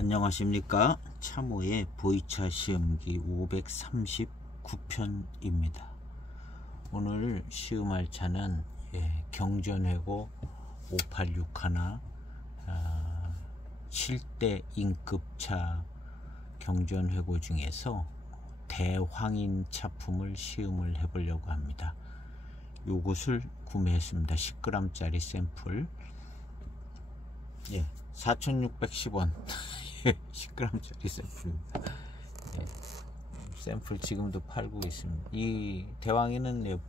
안녕하십니까. 참호의 보이차 시험기 539편입니다. 오늘 시음할 차는 경전회고 586 7대 인급차 경전회고 중에서 대황인 차품을 시음을 해보려고 합니다. 요것을 구매했습니다. 10g 짜리 샘플 4,610원 10g 짜리 샘플입니다. 샘플 지금도 팔고 있습니다. 이 대황인은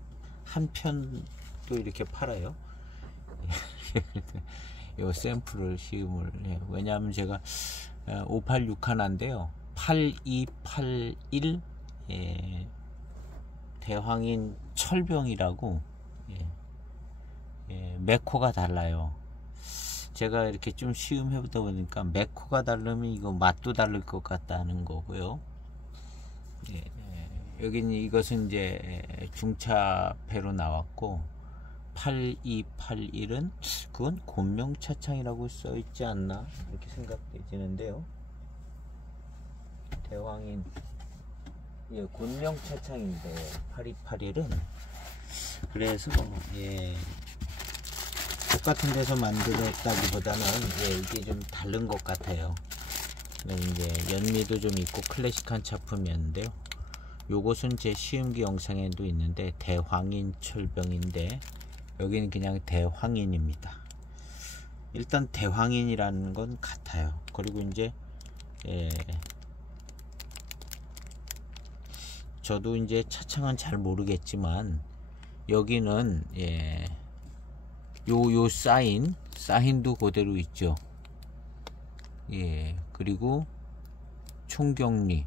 한 편도 이렇게 팔아요. 요 샘플을 시음을 해요. 왜냐하면 제가 586 하나인데요, 8281 대황인 철병이라고 매코가 달라요. 제가 이렇게 좀 시음해 보다 보니까 매코가 다르면 이거 맛도 다를 것 같다는 거고요. 여기는 이것은 이제 중차패로 나왔고, 8281은 그건 곤명차창이라고 써 있지 않나 이렇게 생각되지는데요. 대황인 곤명차창인데 8281은 그래서 똑같은 데서 만들었다기보다는 이게 좀 다른 것 같아요. 이제 연미도 좀 있고 클래식한 차품이었는데요. 요것은 제 시음기 영상에도 있는데 대황인 철병인데 여기는 그냥 대황인입니다. 일단 대황인이라는 건 같아요. 그리고 이제 저도 이제 차창은 잘 모르겠지만 여기는 요 사인도 그대로 있죠. 그리고 총경리,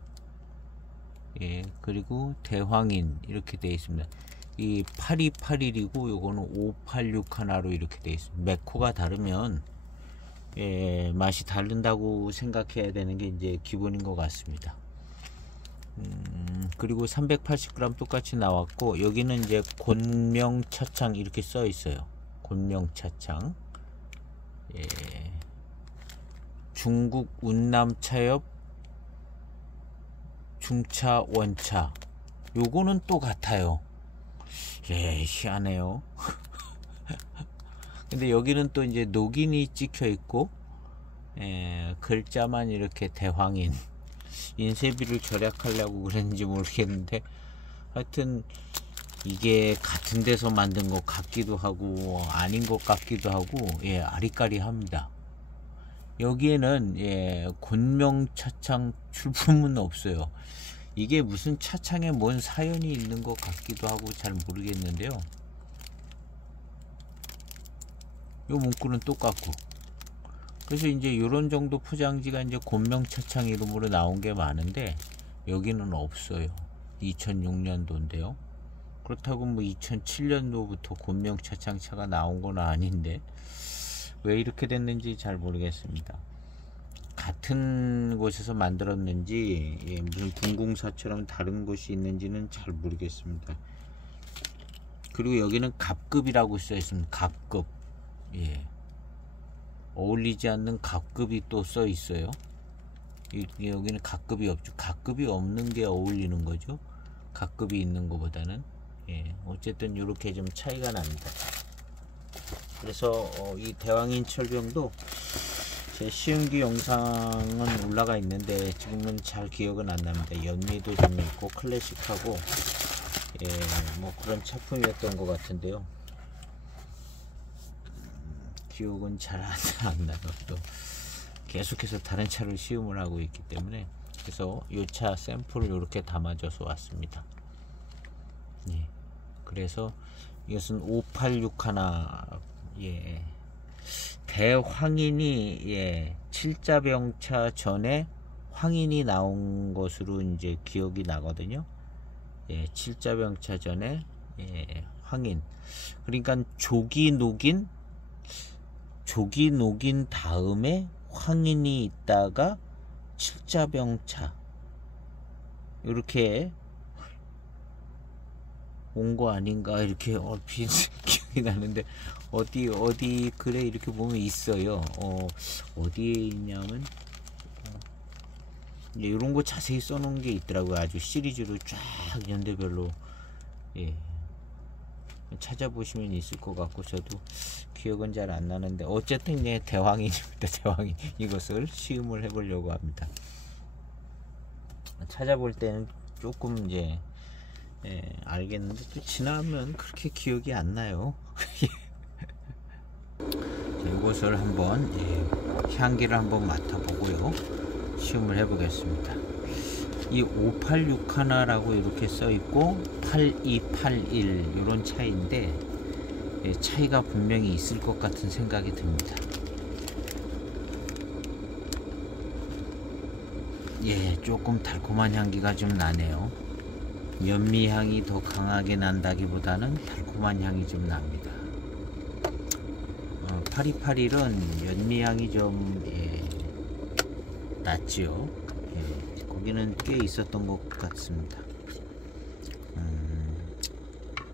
그리고 대황인 이렇게 되어 있습니다. 이 8281이고 요거는 586 하나로 이렇게 되어 있습니다. 매코가 다르면 맛이 다른다고 생각해야 되는 게 이제 기본인 것 같습니다. 그리고 380g 똑같이 나왔고, 여기는 이제 곤명차창 이렇게 써 있어요. 곤명차창. 중국 운남차엽 중차 원차, 요거는 또 같아요. 희한해요. 근데 여기는 또 이제 녹인이 찍혀 있고 글자만 이렇게 대황인, 인쇄비를 절약하려고 그랬는지 모르겠는데 하여튼 이게 같은 데서 만든 것 같기도 하고 아닌 것 같기도 하고 아리까리합니다. 여기에는 곤명차창 출품은 없어요. 이게 무슨 차창에 뭔 사연이 있는 것 같기도 하고 잘 모르겠는데요. 요 문구는 똑같고, 그래서 이제 요런 정도 포장지가 이제 곤명차창 이름으로 나온 게 많은데 여기는 없어요. 2006년도인데요. 그렇다고 뭐 2007년도부터 곤명차창 차가 나온 건 아닌데 왜 이렇게 됐는지 잘 모르겠습니다. 같은 곳에서 만들었는지 무슨 군궁사처럼 다른 곳이 있는지는 잘 모르겠습니다. 그리고 여기는 갑급이라고 써 있습니다. 갑급. 어울리지 않는 갑급이 또 써 있어요. 여기는 갑급이 없죠. 갑급이 없는 게 어울리는 거죠. 갑급이 있는 것보다는. 어쨌든 이렇게 좀 차이가 납니다. 그래서 이 대황인 철병도 제 시음기 영상은 올라가 있는데 지금은 잘 기억은 안 납니다. 연미도 좀 있고 클래식하고 뭐 그런 차품이었던 것 같은데요. 기억은 잘 안 나요. 또 계속해서 다른 차를 시음을 하고 있기 때문에. 그래서 이 차 샘플을 이렇게 담아줘서 왔습니다. 그래서 이것은 586 하나, 대황인이 7자병차 전에 황인이 나온 것으로 이제 기억이 나거든요. 7자병차 전에 황인, 그러니까 조기 녹인 다음에 황인이 있다가 7자병차 이렇게 온 거 아닌가 이렇게 얼핏 기억이 나는데 어디 글에 이렇게 보면 있어요. 어디에 있냐면 이런 거 자세히 써놓은 게 있더라고요. 아주 시리즈로 쫙 연대별로. 예. 찾아보시면 있을 것 같고 저도 기억은 잘 안 나는데 어쨌든 예, 대왕인입니다. 대왕인 이것을 시음을 해보려고 합니다. 찾아볼 때는 조금 이제 알겠는데 또 지나면 그렇게 기억이 안 나요. 이것을 한번 향기를 한번 맡아보고요. 시음을 해보겠습니다. 이 586 하나라고 이렇게 써 있고 8281 이런 차이인데 차이가 분명히 있을 것 같은 생각이 듭니다. 예, 조금 달콤한 향기가 좀 나네요. 연미향이 더 강하게 난다기보다는 달콤한 향이 좀 납니다. 8281은 연미향이 좀 낮지요. 거기는 꽤 있었던 것 같습니다.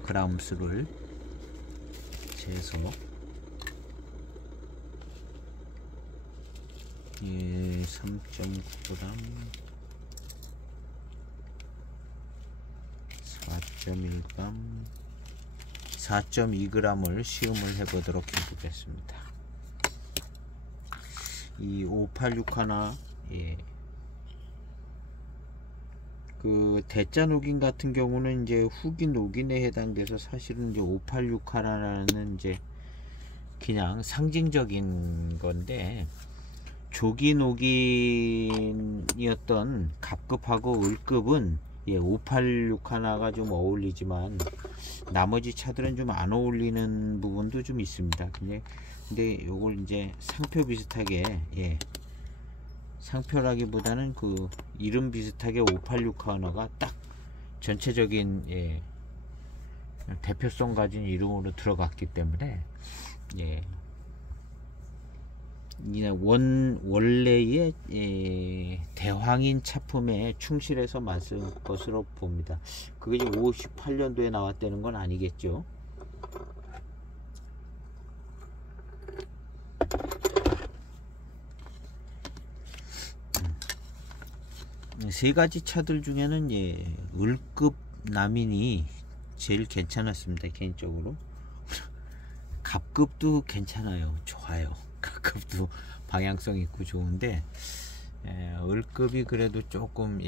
그람수를 재서 3.9g 4.1g 4.2g을 시음을 해보도록 해보겠습니다. 이 586 하나 그 대짜 녹인 같은 경우는 이제 후기 녹인에 해당돼서 사실은 이제 586 하나는 이제 그냥 상징적인 건데 조기 녹인이었던 갑급하고 을급은 586 하나가 좀 어울리지만 나머지 차들은 좀 안 어울리는 부분도 좀 있습니다. 근데 요걸 이제 상표 비슷하게 상표라기보다는 그 이름 비슷하게 586 하나가 딱 전체적인 대표성 가진 이름으로 들어갔기 때문에 원래의 대황인 차품에 충실해서 만든 것으로 봅니다. 그게 58년도에 나왔다는 건 아니겠죠. 세 가지 차들 중에는 을급 남인이 제일 괜찮았습니다. 개인적으로. 갑급도 괜찮아요. 좋아요. 갑급도 방향성 있고 좋은데 을급이 그래도 조금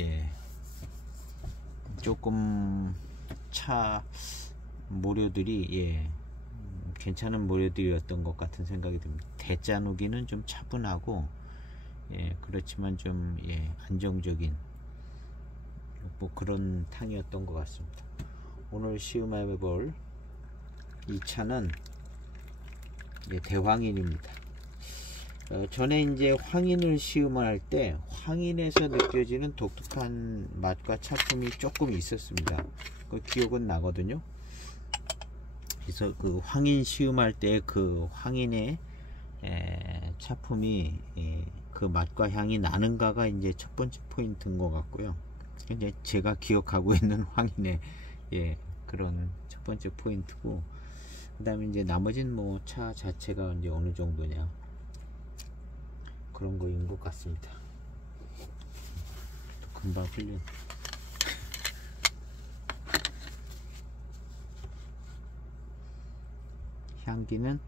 조금 차 모료들이 괜찮은 모료들이었던 것 같은 생각이 듭니다. 대짜누기는 좀 차분하고 그렇지만 좀 안정적인 뭐 그런 탕이었던 것 같습니다. 오늘 시음해볼 이 차는 대황인입니다. 전에 이제 황인을 시음을 할 때 황인에서 느껴지는 독특한 맛과 차품이 조금 있었습니다. 그 기억은 나거든요. 그래서 그 황인 시음할 때 그 황인의 차품이 그 맛과 향이 나는가가 이제 첫 번째 포인트인 것 같고요. 이제 제가 기억하고 있는 황인의 그런 첫 번째 포인트고, 그 다음에 이제 나머지는 뭐 차 자체가 이제 어느 정도냐 그런 거인 것 같습니다. 금방 흘린. 향기는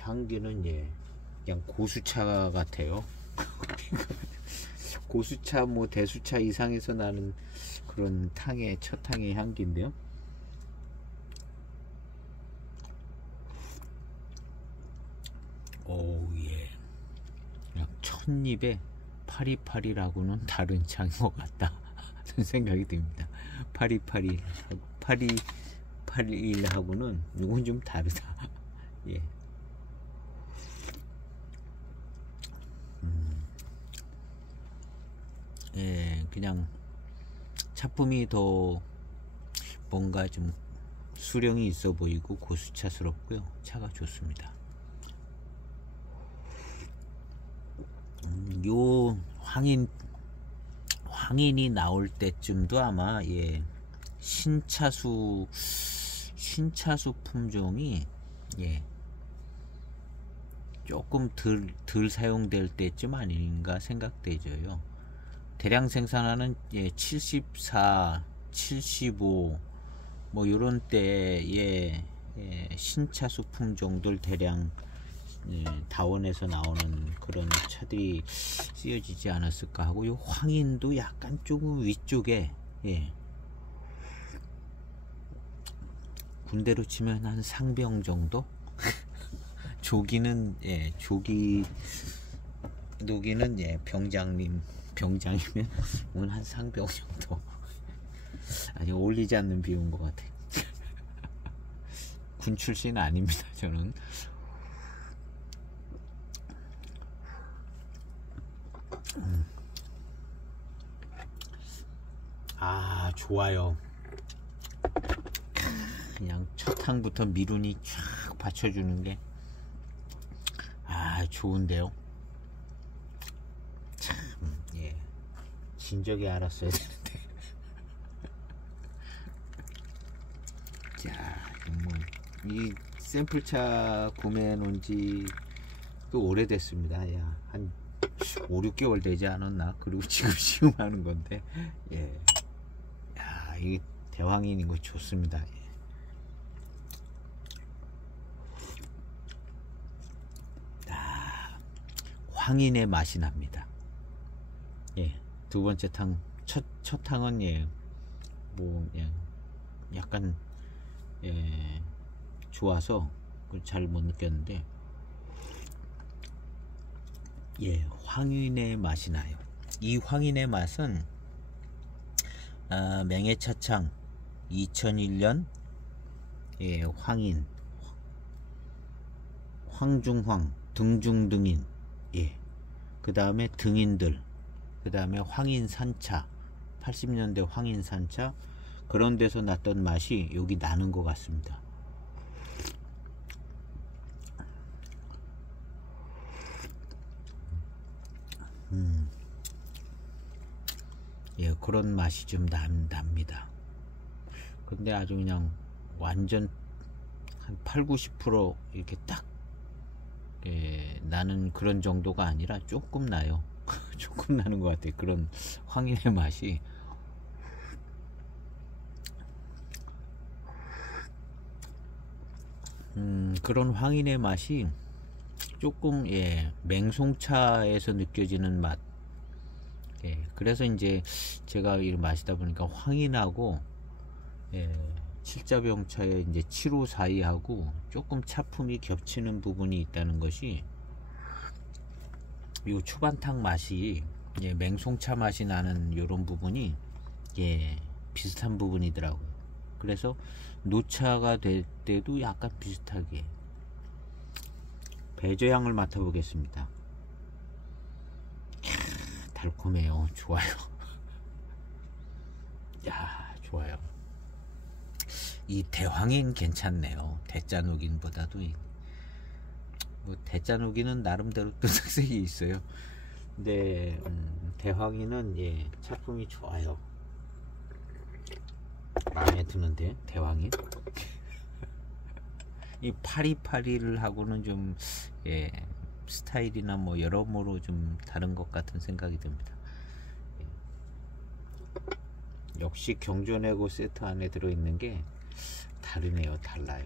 향기는 그냥 고수차 같아요. 고수차 뭐 대수차 이상에서 나는 그런 탕의 첫 탕의 향기인데요. 그냥 첫입에 828이라고는 다른 차인 것 같다 하는 생각이 듭니다. 821하고는 이건 좀 다르다. 그냥 차품이 더 뭔가 좀 수령이 있어 보이고 고수차스럽고요. 차가 좋습니다. 요 황인이 나올 때쯤도 아마 신차수 품종이 조금 덜 사용될 때쯤 아닌가 생각되죠요. 대량 생산하는 74, 75 뭐 요런 때에 신차수 품종들 대량 다원에서 나오는 그런 차들이 쓰여지지 않았을까 하고, 요 황인도 약간 조금 위쪽에 군대로 치면 한 상병 정도? 조기는 노기는 병장이면 오늘 한 상병 정도. 아니, 어울리지 않는 비유인 것 같아. 군 출신 아닙니다, 저는. 아, 좋아요. 그냥 첫 항부터 미룬이 쫙 받쳐주는 게 좋은데요. 참, 진작에 알았어야 되는데. 자, 이 샘플차 구매해 놓은 지 또 오래됐습니다. 한 5, 6개월 되지 않았나? 그리고 지금 시음하는 건데, 이 대왕인 이거 좋습니다. 황인의 맛이 납니다. 두 번째 탕, 첫 탕은 뭐 그냥 약간 좋아서 잘 못 느꼈는데, 황인의 맛이 나요. 이 황인의 맛은 맹해차창 2001년 황인, 황중황, 등중등인, 그 다음에 등인들, 그 다음에 황인산차, 80년대 황인산차, 그런 데서 났던 맛이 여기 나는 것 같습니다. 그런 맛이 좀 납니다. 근데 아주 그냥 완전 한 8, 90% 이렇게 딱 나는 그런 정도가 아니라 조금 나요. 조금 나는 것 같아요. 그런 황인의 맛이. 그런 황인의 맛이 조금 맹송차에서 느껴지는 맛. 그래서 이제 제가 이걸 마시다 보니까 황인하고 칠자병차의 이제 7542하고 조금 차품이 겹치는 부분이 있다는 것이, 이 초반탕 맛이 맹송차 맛이 나는 이런 부분이 비슷한 부분이더라고요. 그래서 노차가 될 때도 약간 비슷하게. 배저향을 맡아보겠습니다. 달콤해요. 좋아요. 좋아요. 이 대황인 괜찮네요. 대짜노긴보다도. 뭐 대짜노기는 나름대로 또 특색이 있어요. 근데 대황인은 차품이 좋아요. 마음에 드는데 대황인. 이 파리파리를 하고는 좀 스타일이나 뭐 여러모로 좀 다른 것 같은 생각이 듭니다. 역시 경전해고 세트 안에 들어있는 게 다르네요. 달라요.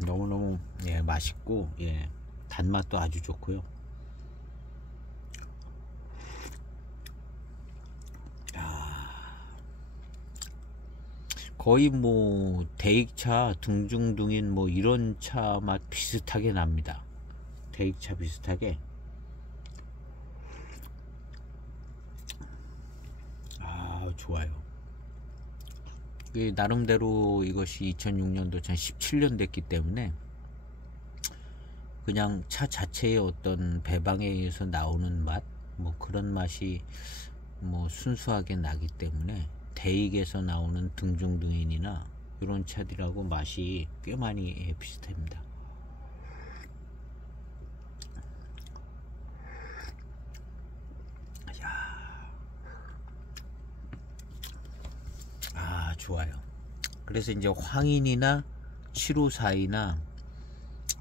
너무너무 맛있고 단맛도 아주 좋고요. 거의 뭐 대익차, 등중등인 뭐 이런 차 맛 비슷하게 납니다. 대익차 비슷하게. 좋아요. 나름대로 이것이 2006년도 2017년 됐기 때문에 그냥 차 자체의 어떤 배방에 의해서 나오는 맛, 뭐 그런 맛이 뭐 순수하게 나기 때문에 대익에서 나오는 등중등인이나 이런 차들하고 맛이 꽤 많이 비슷합니다. 그래서 이제 황인이나 754이나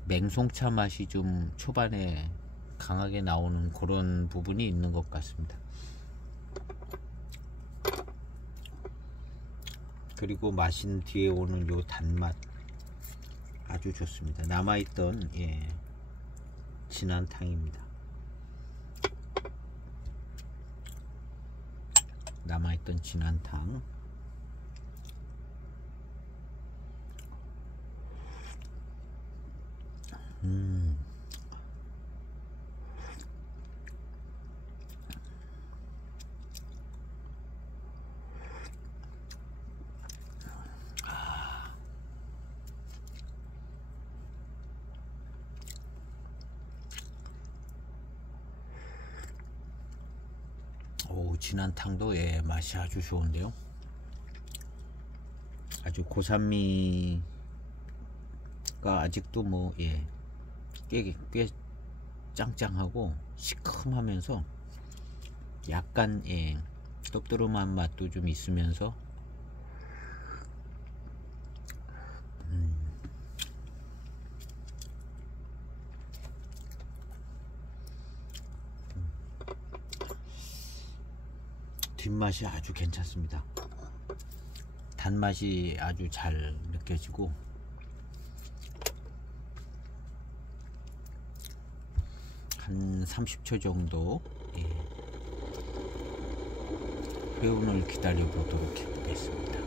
맹송차 맛이 좀 초반에 강하게 나오는 그런 부분이 있는 것 같습니다. 그리고 마신 뒤에 오는 요 단맛 아주 좋습니다. 남아있던 진한 탕입니다. 남아있던 진한 탕. 오, 진한 탕도 맛이 아주 좋은데요. 아주 고산미가 아직도 뭐 꽤 짱짱하고 시큼하면서 약간 떡드름한 맛도 좀 있으면서 뒷맛이 아주 괜찮습니다. 단맛이 아주 잘 느껴지고 한 30초 정도 회운을 기다려 보도록 해보겠습니다.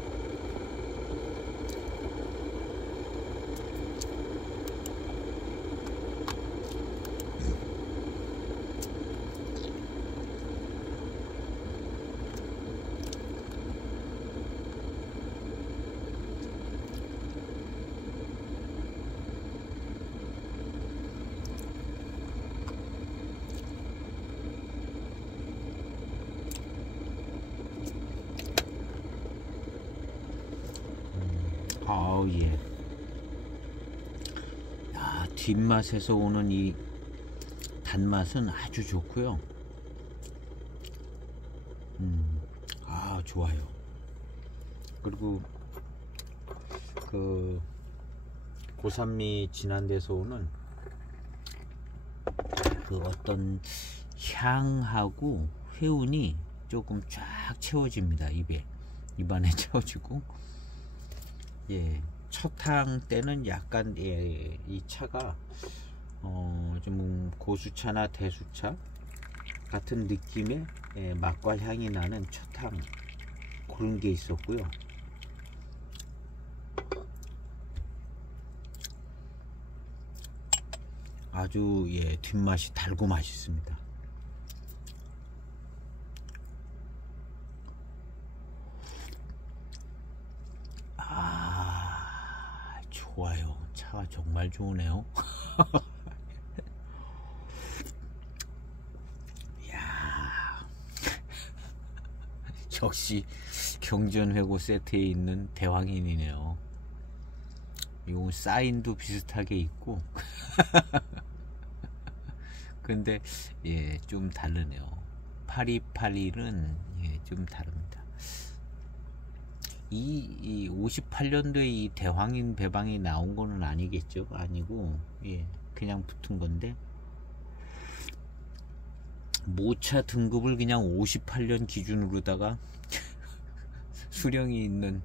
아우 뒷맛에서 오는 이 단맛은 아주 좋고요. 좋아요. 그리고 그 고산미 진한 데서 오는 그 어떤 향하고 회운이 조금 쫙 채워집니다. 입안에 채워지고 첫 탕 때는 약간 이 차가 좀 고수차나 대수차 같은 느낌의 맛과 향이 나는 첫 탕 그런 게 있었고요. 아주 뒷맛이 달고 맛있습니다. 좋아요. 차가 정말 좋으네요. 이야, 역시 경전회고 세트에 있는 대왕인이네요. 요 사인도 비슷하게 있고 근데 좀 다르네요. 8281은 좀 다릅니다. 이 58년도에 이 대황인 배방이 나온 거는 아니겠죠? 아니고 그냥 붙은 건데 모차 등급을 그냥 58년 기준으로다가 수령이 있는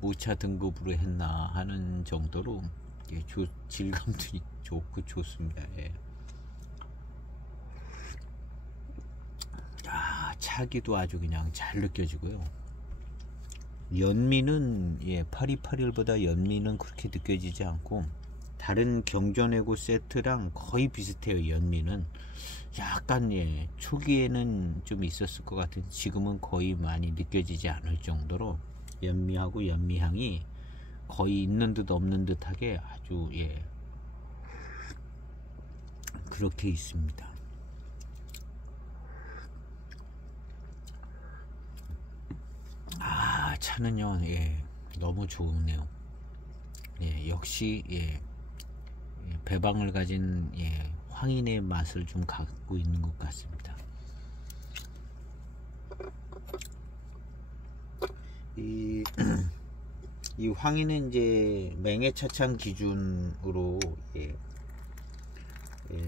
모차 등급으로 했나 하는 정도로 질감도 좋고 좋습니다. 차기도 아주 그냥 잘 느껴지고요. 연미는 8281보다 연미는 그렇게 느껴지지 않고 다른 경전외고 세트랑 거의 비슷해요. 연미는 약간 초기에는 좀 있었을 것 같은 지금은 거의 많이 느껴지지 않을 정도로 연미하고 연미향이 거의 있는 듯 없는 듯하게 아주 그렇게 있습니다. 차는요 너무 좋으네요. 역시 배방을 가진 황인의 맛을 좀 갖고 있는 것 같습니다. 이 이 황인은 이제 맹해차창 기준으로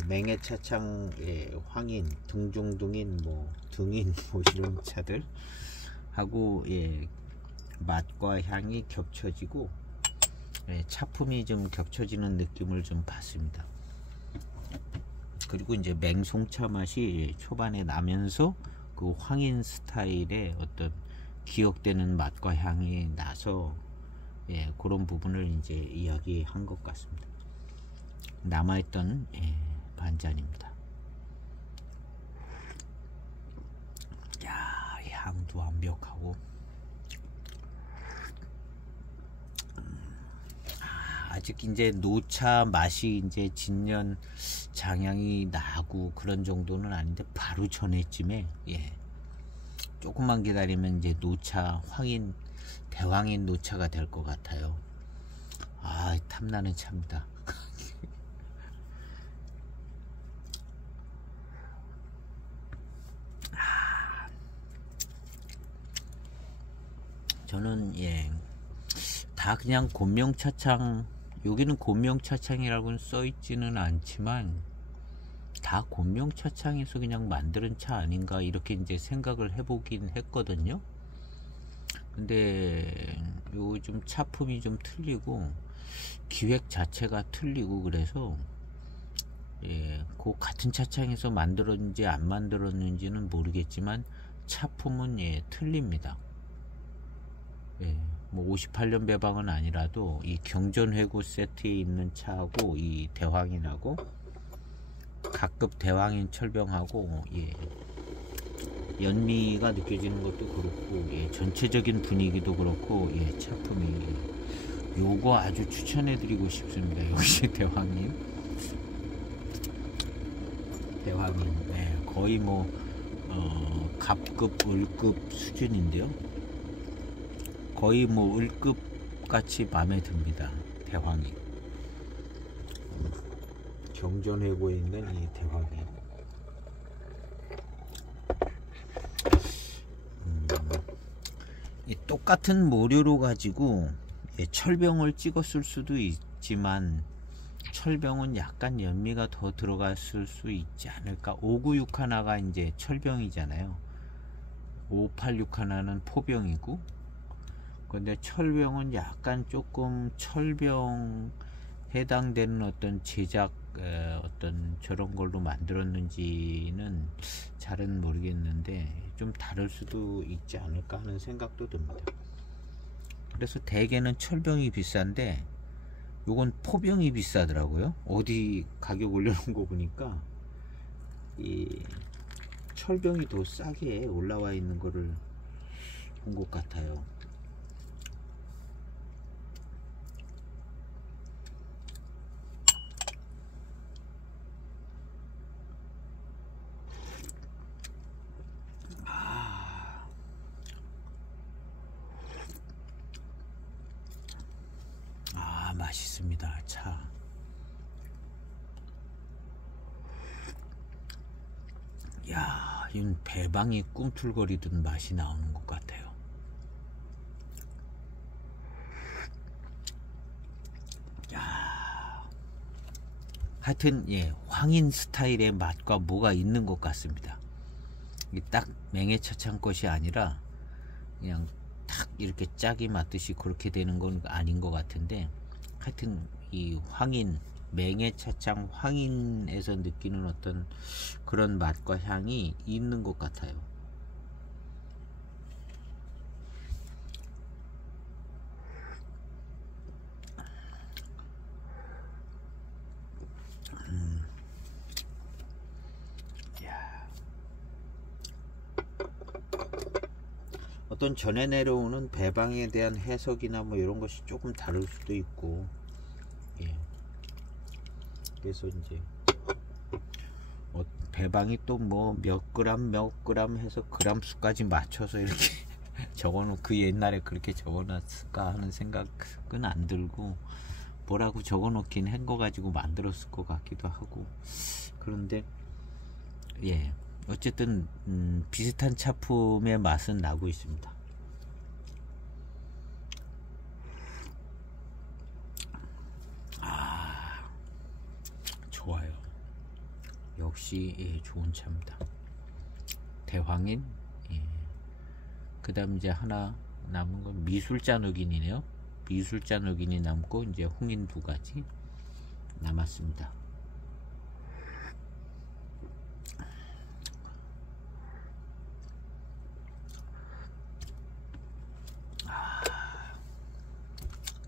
맹해차창 황인, 등중등인, 뭐 등인 뭐 이런 차들 하고 맛과 향이 겹쳐지고 차품이 좀 겹쳐지는 느낌을 좀 받습니다. 그리고 이제 맹송차 맛이 초반에 나면서 그 황인 스타일의 어떤 기억되는 맛과 향이 나서 그런 부분을 이제 이야기한 것 같습니다. 남아있던 반잔입니다. 야, 향도 완벽하고 아직 이제 노차 맛이 이제 진년 장향이 나고 그런 정도는 아닌데 바로 전에쯤에 조금만 기다리면 이제 노차 황인 대황인 노차가 될 것 같아요. 아, 탐나는 차입니다. 저는 다 그냥 곤명차창, 여기는 곤명차창이라고는 써있지는 않지만 다 곤명차창에서 그냥 만드는 차 아닌가 이렇게 이제 생각을 해보긴 했거든요. 근데 요즘 차품이 좀 틀리고 기획 자체가 틀리고 그래서 그 같은 차창에서 만들었는지 안 만들었는지는 모르겠지만 차품은 틀립니다. 뭐 58년 배방은 아니라도 이 경전회고 세트에 있는 차하고 이 대황인하고 각급 대황인 철병하고 연미가 느껴지는 것도 그렇고 전체적인 분위기도 그렇고 차품이 요거 아주 추천해 드리고 싶습니다. 역시 대황인 거의 뭐 갑급 을급 수준인데요. 거의 뭐 을급 같이 마음에 듭니다. 대황인 경전회고에 있는 이 대황인 이 똑같은 모료로 가지고 철병을 찍었을 수도 있지만 철병은 약간 연미가 더 들어갔을 수 있지 않을까. 596 하나가 이제 철병이잖아요. 586 하나는 포병이고, 근데 철병은 약간 조금 철병 해당되는 어떤 제작 어떤 저런 걸로 만들었는지는 잘은 모르겠는데 좀 다를 수도 있지 않을까 하는 생각도 듭니다. 그래서 대개는 철병이 비싼데 요건 포병이 비싸더라고요. 어디 가격 올려놓은 거 보니까 이 철병이 더 싸게 올라와 있는 거를 본 것 같아요. 맛있습니다. 차. 야, 이 배방이 꿈틀거리던 맛이 나오는 것 같아요. 야, 하여튼 황인 스타일의 맛과 뭐가 있는 것 같습니다. 이게 딱 맹해차창 것이 아니라 그냥 탁 이렇게 짝이 맞듯이 그렇게 되는 건 아닌 것 같은데, 하여튼 이 황인 맹해차창 황인에서 느끼는 어떤 그런 맛과 향이 있는 것 같아요. 어떤 전에 내려오는 배방에 대한 해석이나 뭐 이런 것이 조금 다를 수도 있고, 그래서 이제 배방이 또 뭐 몇 그램 해서 그램 수까지 맞춰서 이렇게 적어놓은, 그 옛날에 그렇게 적어놨을까 하는 생각은 안 들고, 뭐라고 적어놓긴 한 거 가지고 만들었을 것 같기도 하고. 그런데 어쨌든 비슷한 차품의 맛은 나고 있습니다. 역시 예, 좋은 차입니다. 대황인. 예. 그 다음 이제 하나 남은 건 미술자 녹인이네요. 미술자 녹인이 남고 이제 홍인 두 가지 남았습니다.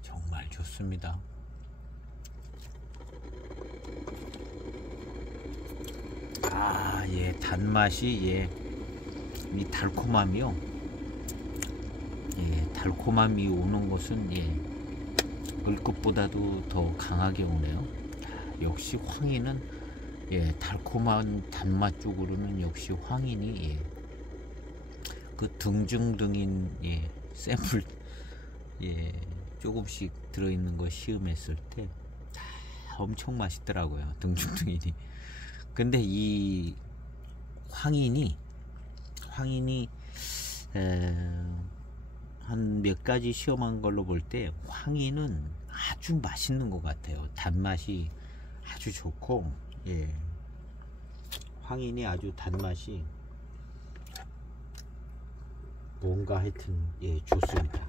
정말 좋습니다. 예, 단맛이 예, 이 달콤함이요. 예, 달콤함이 오는 것은 예, 을급보다도 더 강하게 오네요. 역시 황인은 예, 달콤한 단맛 쪽으로는 역시 황인이 예, 그 등중등인 예, 샘플 예, 조금씩 들어있는 거 시음했을 때 엄청 맛있더라고요. 등중등인이. 근데 이 황인이 한 몇 가지 시험한 걸로 볼 때 황인은 아주 맛있는 것 같아요. 단맛이 아주 좋고 예, 황인이 아주 단맛이 뭔가 하여튼 예, 좋습니다.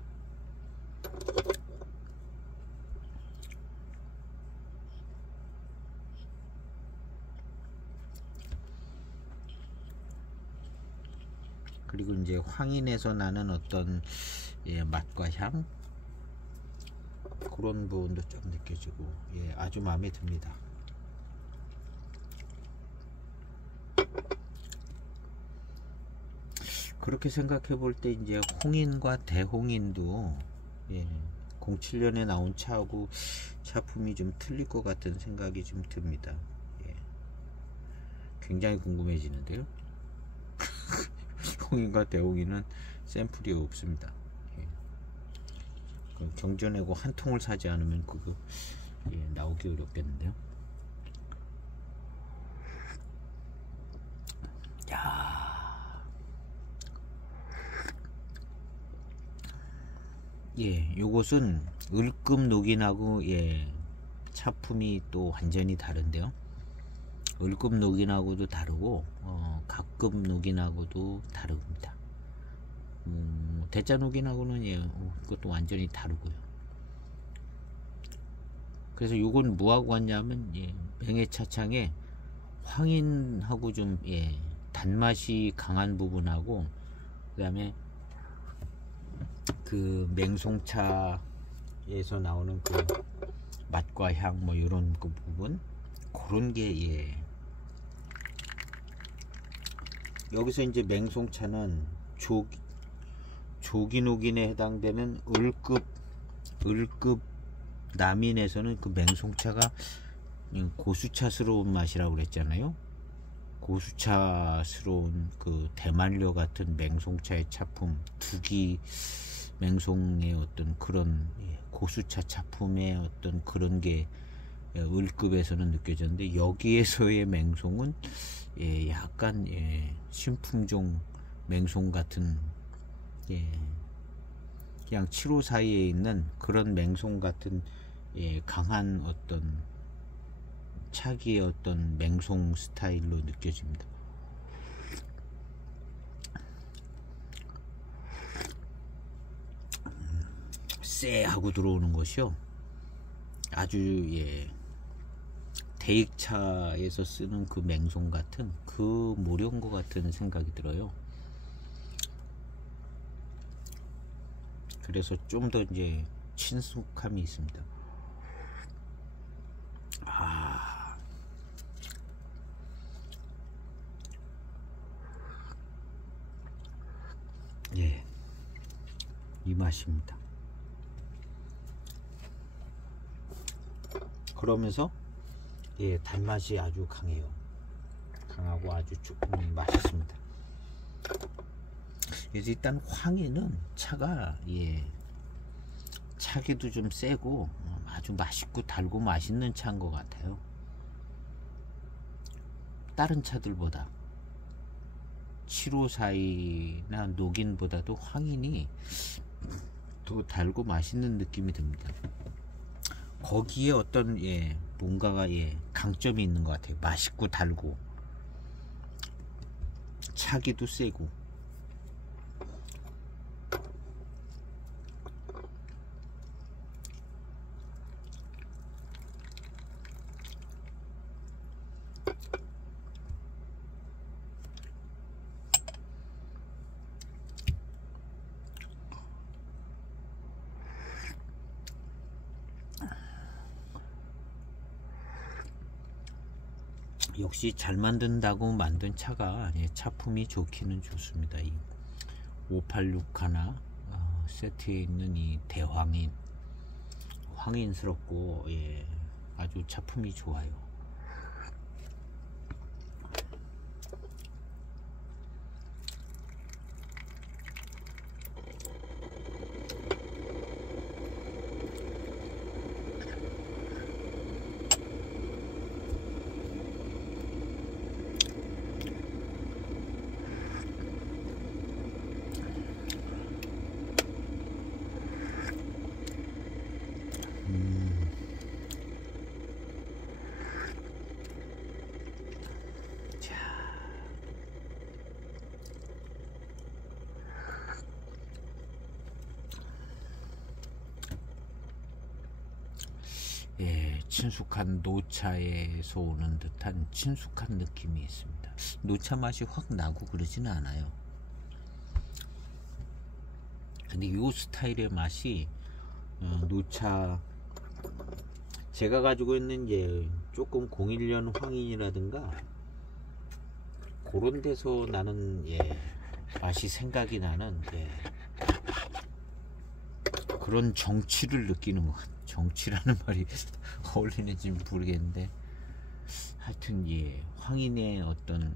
그리고 이제 황인에서 나는 어떤 예, 맛과 향 그런 부분도 좀 느껴지고 예, 아주 마음에 듭니다. 그렇게 생각해 볼 때 이제 홍인과 대홍인도 예, 07년에 나온 차하고 차품이 좀 틀릴 것 같은 생각이 좀 듭니다. 예, 굉장히 궁금해지는데요. 홍인과 대홍인은 샘플이 없습니다. 예. 경전내고 한 통을 사지 않으면 그거 예, 나오기 어렵겠는데요. 야, 예, 요것은 을급 녹인하고 예, 차품이 또 완전히 다른데요. 을급 녹인하고도 다르고 각급 녹인하고도 다릅니다. 대자 녹인하고는 예, 그것도 완전히 다르고요. 그래서 요건 뭐하고 같냐면 예, 맹해차창에 황인하고 좀 예, 단맛이 강한 부분하고 그 다음에 그 맹송차에서 나오는 그 맛과 향 뭐 요런 그 부분 그런 게 예, 여기서 이제 맹송차는 조기녹인에 해당되는 을급 남인에서는 그 맹송차가 고수차스러운 맛이라고 그랬잖아요. 고수차스러운 그 대만료 같은 맹송차의 차품, 두기 맹송의 어떤 그런 고수차 차품의 어떤 그런 게 을급에서는 느껴졌는데 여기에서의 맹송은 예, 약간 예, 신품종 맹송 같은 예, 그냥 7호 사이에 있는 그런 맹송 같은 예, 강한 어떤 차기의 어떤 맹송 스타일로 느껴집니다. 쎄 하고 들어오는 것이요 아주 예, 대익차에서 쓰는 그 맹송 같은 그 모령거 같은 생각이 들어요. 그래서 좀 더 이제 친숙함이 있습니다. 예, 이 맛입니다. 그러면서 예, 단맛이 아주 강해요. 강하고 아주 맛있습니다. 그래서 일단 황인은 차가 예, 차기도 좀 세고 아주 맛있고 달고 맛있는 차인 것 같아요. 다른 차들보다 754나 녹인보다도 황인이 더 달고 맛있는 느낌이 듭니다. 거기에 어떤 예, 뭔가가 예, 강점이 있는 것 같아요. 맛있고 달고 차기도 세고. 역시 잘 만든다고 만든 차가 차품이 좋기는 좋습니다. 이 586 하나 세트에 있는 이 대황인, 황인스럽고 아주 차품이 좋아요. 친숙한 노차에서 오는 듯한 친숙한 느낌이 있습니다. 노차 맛이 확 나고 그러지는 않아요. 근데 이 스타일의 맛이 노차, 제가 가지고 있는 조금 01년 황인이라든가 그런 데서 나는 맛이 생각이 나는 그런 정취를 느끼는 것 같아요. 정취라는 말이 어울리는지 모르겠는데, 하여튼 황인의 어떤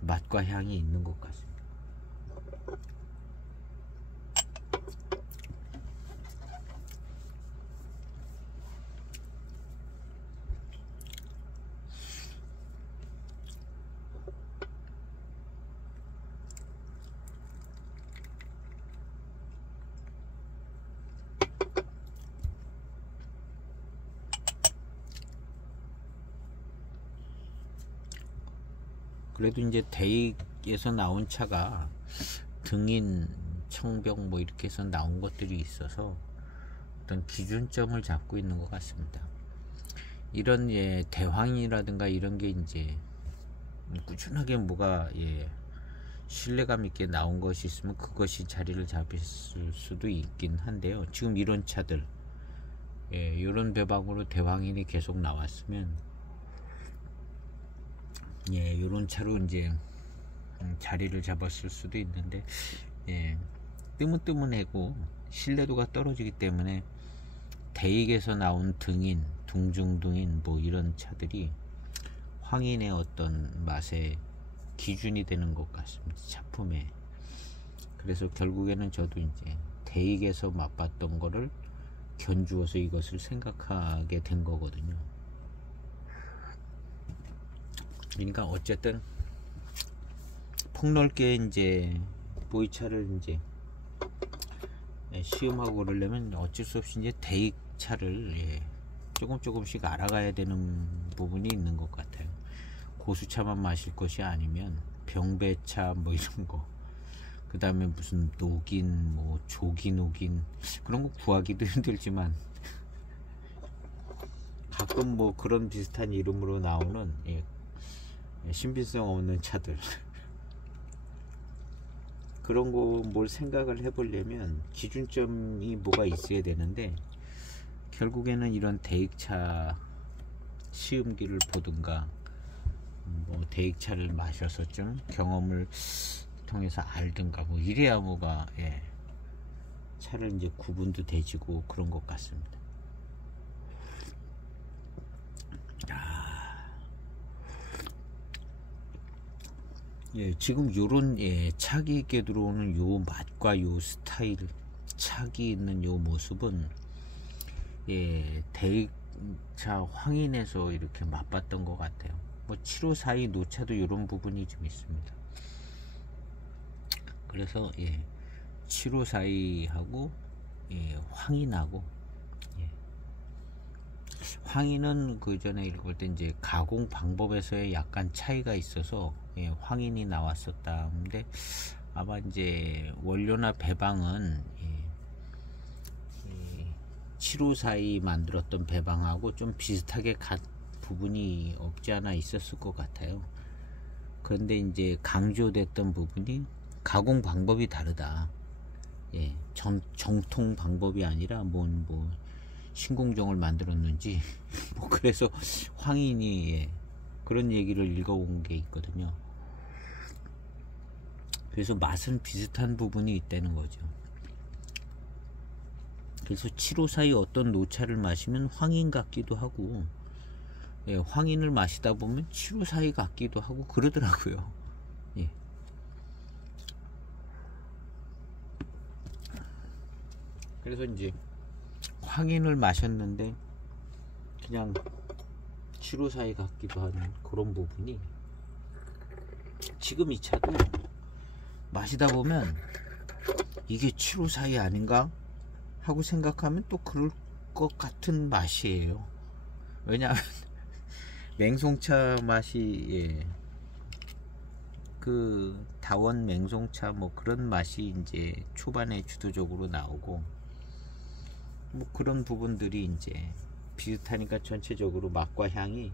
맛과 향이 있는 것 같습니다. 그래도 이제 대익에서 나온 차가 등인, 청병 뭐 이렇게 해서 나온 것들이 있어서 어떤 기준점을 잡고 있는 것 같습니다. 이런 대황이라든가 이런 게 이제 꾸준하게 뭐가 신뢰감 있게 나온 것이 있으면 그것이 자리를 잡을 수도 있긴 한데요. 지금 이런 차들, 이런 배방으로 대황인이 계속 나왔으면 요런 차로 이제 자리를 잡았을 수도 있는데, 뜨문뜨문하고 신뢰도가 떨어지기 때문에 대익에서 나온 등인, 둥중등인 뭐 이런 차들이 황인의 어떤 맛의 기준이 되는 것 같습니다. 차품에. 그래서 결국에는 저도 이제 대익에서 맛봤던 거를 견주어서 이것을 생각하게 된 거거든요. 그러니까 어쨌든 폭넓게 이제 보이차를 이제 시음하고 그러려면 어쩔 수 없이 이제 대익차를 조금씩 알아가야 되는 부분이 있는 것 같아요. 고수차만 마실 것이 아니면 병배차 뭐 이런 거, 그 다음에 무슨 녹인, 뭐 조기 녹인, 그런 거 구하기도 힘들지만 가끔 뭐 그런 비슷한 이름으로 나오는 신빙성 없는 차들 그런 거 뭘 생각을 해보려면 기준점이 뭐가 있어야 되는데, 결국에는 이런 대익차 시음기를 보든가 뭐 대익차를 마셔서 좀 경험을 통해서 알든가 뭐 이래야 뭐가 차를 이제 구분도 되지고 그런 것 같습니다. 지금 요런 차기 있게 들어오는 요 맛과 요 스타일, 차기 있는 요 모습은 대익차 황인에서 이렇게 맛봤던 것 같아요. 뭐 7542 노차도 요런 부분이 좀 있습니다. 그래서 7542하고 황인하고 황인은 그 전에 읽을 때 이제 가공 방법에서의 약간 차이가 있어서 예, 황인이 나왔었다. 근데 아마 이제 원료나 배방은 예, 754이 만들었던 배방하고 좀 비슷하게 부분이 없지 않아 있었을 것 같아요. 그런데 이제 강조됐던 부분이 가공 방법이 다르다. 예, 정통 방법이 아니라 뭐 신공정을 만들었는지 뭐 그래서 황인이 예, 그런 얘기를 읽어본 게 있거든요. 그래서 맛은 비슷한 부분이 있다는 거죠. 그래서 754의 어떤 노차를 마시면 황인 같기도 하고 예, 황인을 마시다 보면 754의 같기도 하고 그러더라고요. 예. 그래서 이제 황인을 마셨는데 그냥 754의 같기도 하는 그런 부분이 지금 이 차도 마시다 보면 이게 754의 아닌가 하고 생각하면 또 그럴 것 같은 맛이에요. 왜냐하면 맹송차 맛이 예, 그 다원 맹송차 뭐 그런 맛이 이제 초반에 주도적으로 나오고 뭐 그런 부분들이 이제 비슷하니까 전체적으로 맛과 향이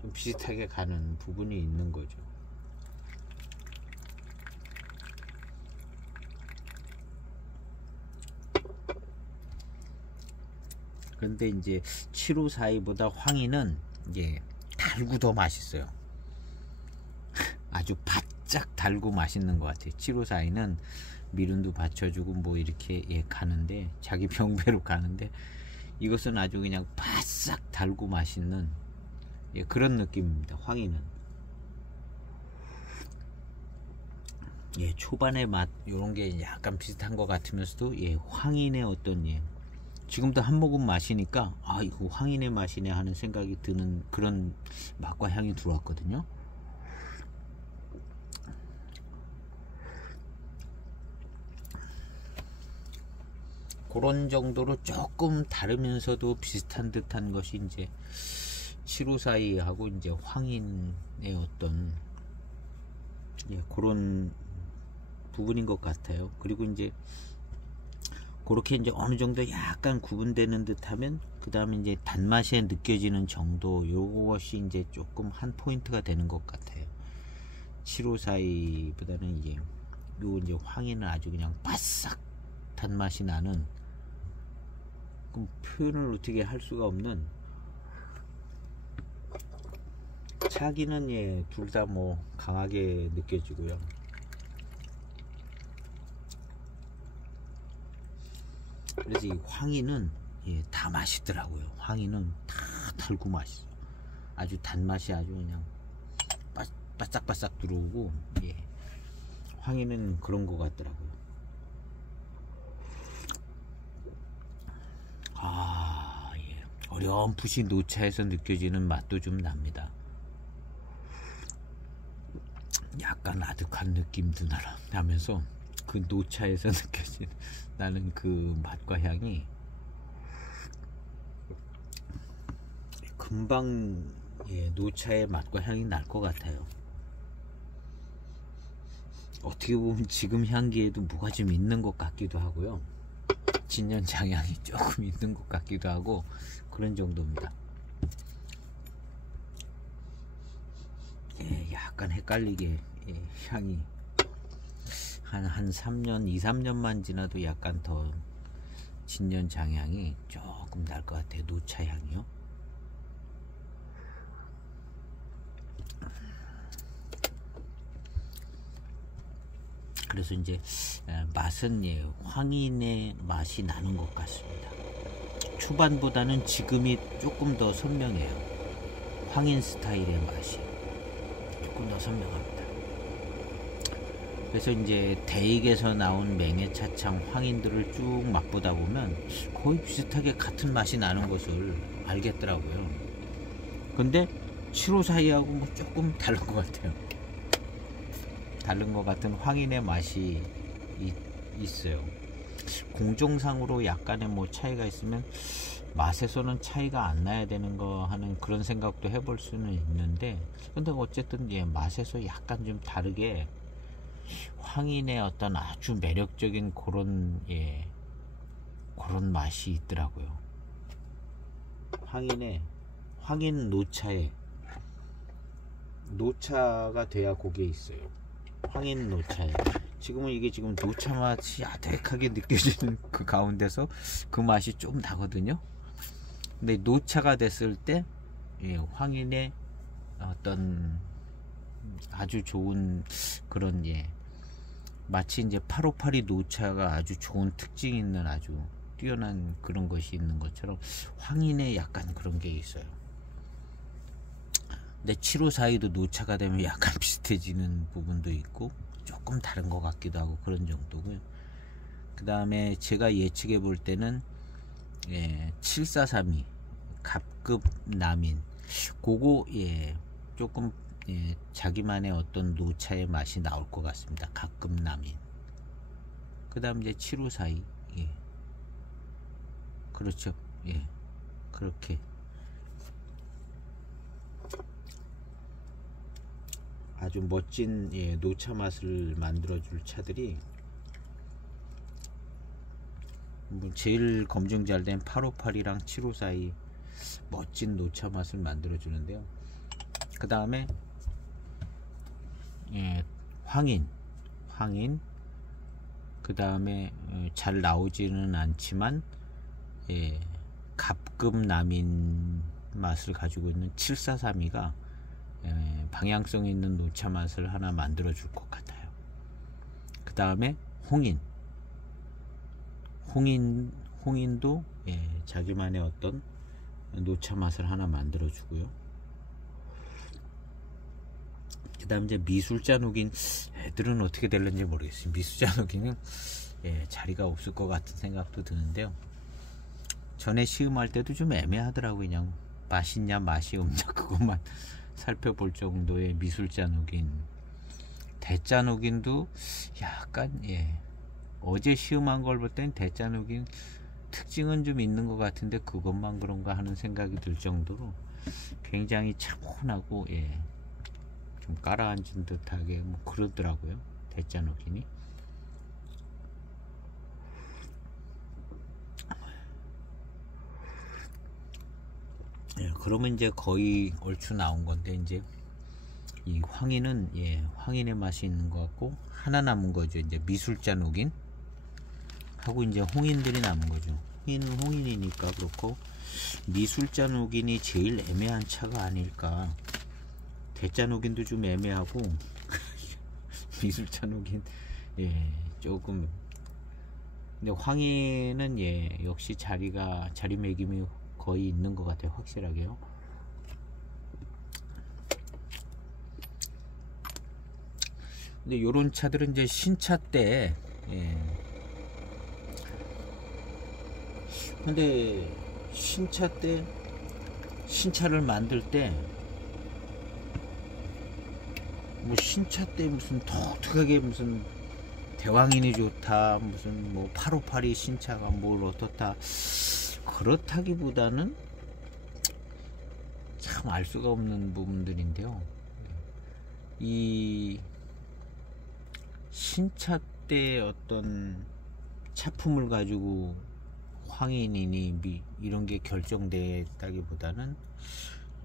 좀 비슷하게 가는 부분이 있는 거죠. 그런데 이제 7542보다 황인은 이제 달고 더 맛있어요. 아주 바짝 달고 맛있는 것 같아요. 7542는 미륜도 받쳐주고 뭐 이렇게 예, 가는데 자기 병배로 가는데 이것은 아주 그냥 바싹 달고 맛있는 예, 그런 느낌입니다. 황인은 예, 초반의 맛 요런 게 약간 비슷한 것 같으면서도 예, 황인의 어떤 예, 지금도 한 모금 마시니까 아 이거 황인의 맛이네 하는 생각이 드는 그런 맛과 향이 들어왔거든요. 그런 정도로 조금 다르면서도 비슷한 듯한 것이 이제 754하고 이제 황인의 어떤 예, 그런 부분인 것 같아요. 그리고 이제 그렇게 이제 어느 정도 약간 구분되는 듯하면 그 다음에 이제 단맛이 느껴지는 정도 요것이 이제 조금 한 포인트가 되는 것 같아요. 754보다는 이제 요 이제 황인은 아주 그냥 바싹 단맛이 나는 그럼 표현을 어떻게 할 수가 없는 차기는 예 둘 다 뭐 강하게 느껴지고요. 그래서 이 황인은 예, 다 맛있더라고요. 황인은 다 달고 맛있어. 아주 단맛이 아주 그냥 바싹바싹 들어오고 예, 황인은 그런 것 같더라고요. 아, 예. 어렴풋이 노차에서 느껴지는 맛도 좀 납니다. 약간 아득한 느낌도 나면서 그 노차에서 느껴지는 나는 그 맛과 향이 금방 예, 노차의 맛과 향이 날 것 같아요. 어떻게 보면 지금 향기에도 뭐가 좀 있는 것 같기도 하고요. 진년장향이 조금 있는 것 같기도 하고 그런 정도입니다. 예, 약간 헷갈리게 예, 향이 한 3년, 2, 3년만 지나도 약간 더 진년장향이 조금 날 것 같아요. 노차 향이요. 그래서 이제 맛은 예, 황인의 맛이 나는 것 같습니다. 초반보다는 지금이 조금 더 선명해요. 황인 스타일의 맛이 조금 더 선명합니다. 그래서 이제 대익에서 나온 맹해차창 황인들을 쭉 맛보다 보면 거의 비슷하게 같은 맛이 나는 것을 알겠더라고요. 근데 754하고 뭐 조금 다른 것 같아요. 다른 것 같은 황인의 맛이 있어요. 공정상으로 약간의 뭐 차이가 있으면 맛에서는 차이가 안 나야 되는 거 하는 그런 생각도 해볼 수는 있는데, 근데 어쨌든 예, 맛에서 약간 좀 다르게 황인의 어떤 아주 매력적인 그런 예, 그런 맛이 있더라고요. 황인 노차에 노차가 돼야 거기에 있어요. 황인 노차에 지금은 이게 지금 노차 맛이 아득하게 느껴지는 그 가운데서 그 맛이 좀 나거든요. 근데 노차가 됐을 때 예, 황인의 어떤 아주 좋은 그런 예, 마치 이제 858이 노차가 아주 좋은 특징 있는 아주 뛰어난 그런 것이 있는 것처럼 황인에 약간 그런 게 있어요. 근데 754도 노차가 되면 약간 비슷해지는 부분도 있고 조금 다른 것 같기도 하고 그런 정도고요. 그 다음에 제가 예측해 볼 때는 예, 7432 갑급 남인 그거 예, 조금 예, 자기만의 어떤 노차의 맛이 나올 것 같습니다. 갑급 남인. 그 다음 이제 7542 예. 그렇죠. 예. 그렇게 아주 멋진 예, 노차 맛을 만들어줄 차들이 뭐 제일 검증 잘된 858이랑 7542 멋진 노차 맛을 만들어주는데요. 그 다음에 예, 황인 그 다음에 잘 나오지는 않지만 예, 갑급 남인 맛을 가지고 있는 7432가 예, 방향성 있는 노차 맛을 하나 만들어 줄 것 같아요. 그 다음에 홍인도 예, 자기만의 어떤 노차 맛을 하나 만들어 주고요. 그 다음 이제 미술자 녹인 애들은 어떻게 될는지 모르겠어요. 미술자 녹인은 예, 자리가 없을 것 같은 생각도 드는데요. 전에 시음할 때도 좀 애매하더라고요. 그냥 맛있냐 맛이 없냐 그것만 살펴볼 정도의 미술자 녹인. 대자 녹인도 약간 예, 어제 시음한 걸 볼 땐 대자 녹인 특징은 좀 있는 것 같은데 그것만 그런가 하는 생각이 들 정도로 굉장히 차분하고 예, 좀 깔아앉은 듯하게 뭐 그러더라고요. 대자 녹인이. 예, 그러면 이제 거의 얼추 나온 건데 이제 이 황인은 예, 황인의 맛이 있는 것 같고 하나 남은 거죠. 이제 미술자 녹인 하고 이제 홍인들이 남은 거죠. 홍인은 홍인이니까 그렇고 미술자 녹인이 제일 애매한 차가 아닐까. 대자 녹인도 좀 애매하고 미술자 녹인 예, 조금. 근데 황인은 예, 역시 자리매김이 거의 있는 것 같아요. 확실하게요. 근데 요런 차들은 이제 신차 때 예. 근데 신차 때 신차를 만들 때 뭐 신차 때 무슨 독특하게 무슨 대왕인이 좋다 무슨 뭐 858이 신차가 뭘 어떻다 그렇다기보다는 참 알 수가 없는 부분들인데요. 이 신차 때 어떤 차품을 가지고 황인이니 이런 게 결정됐다기보다는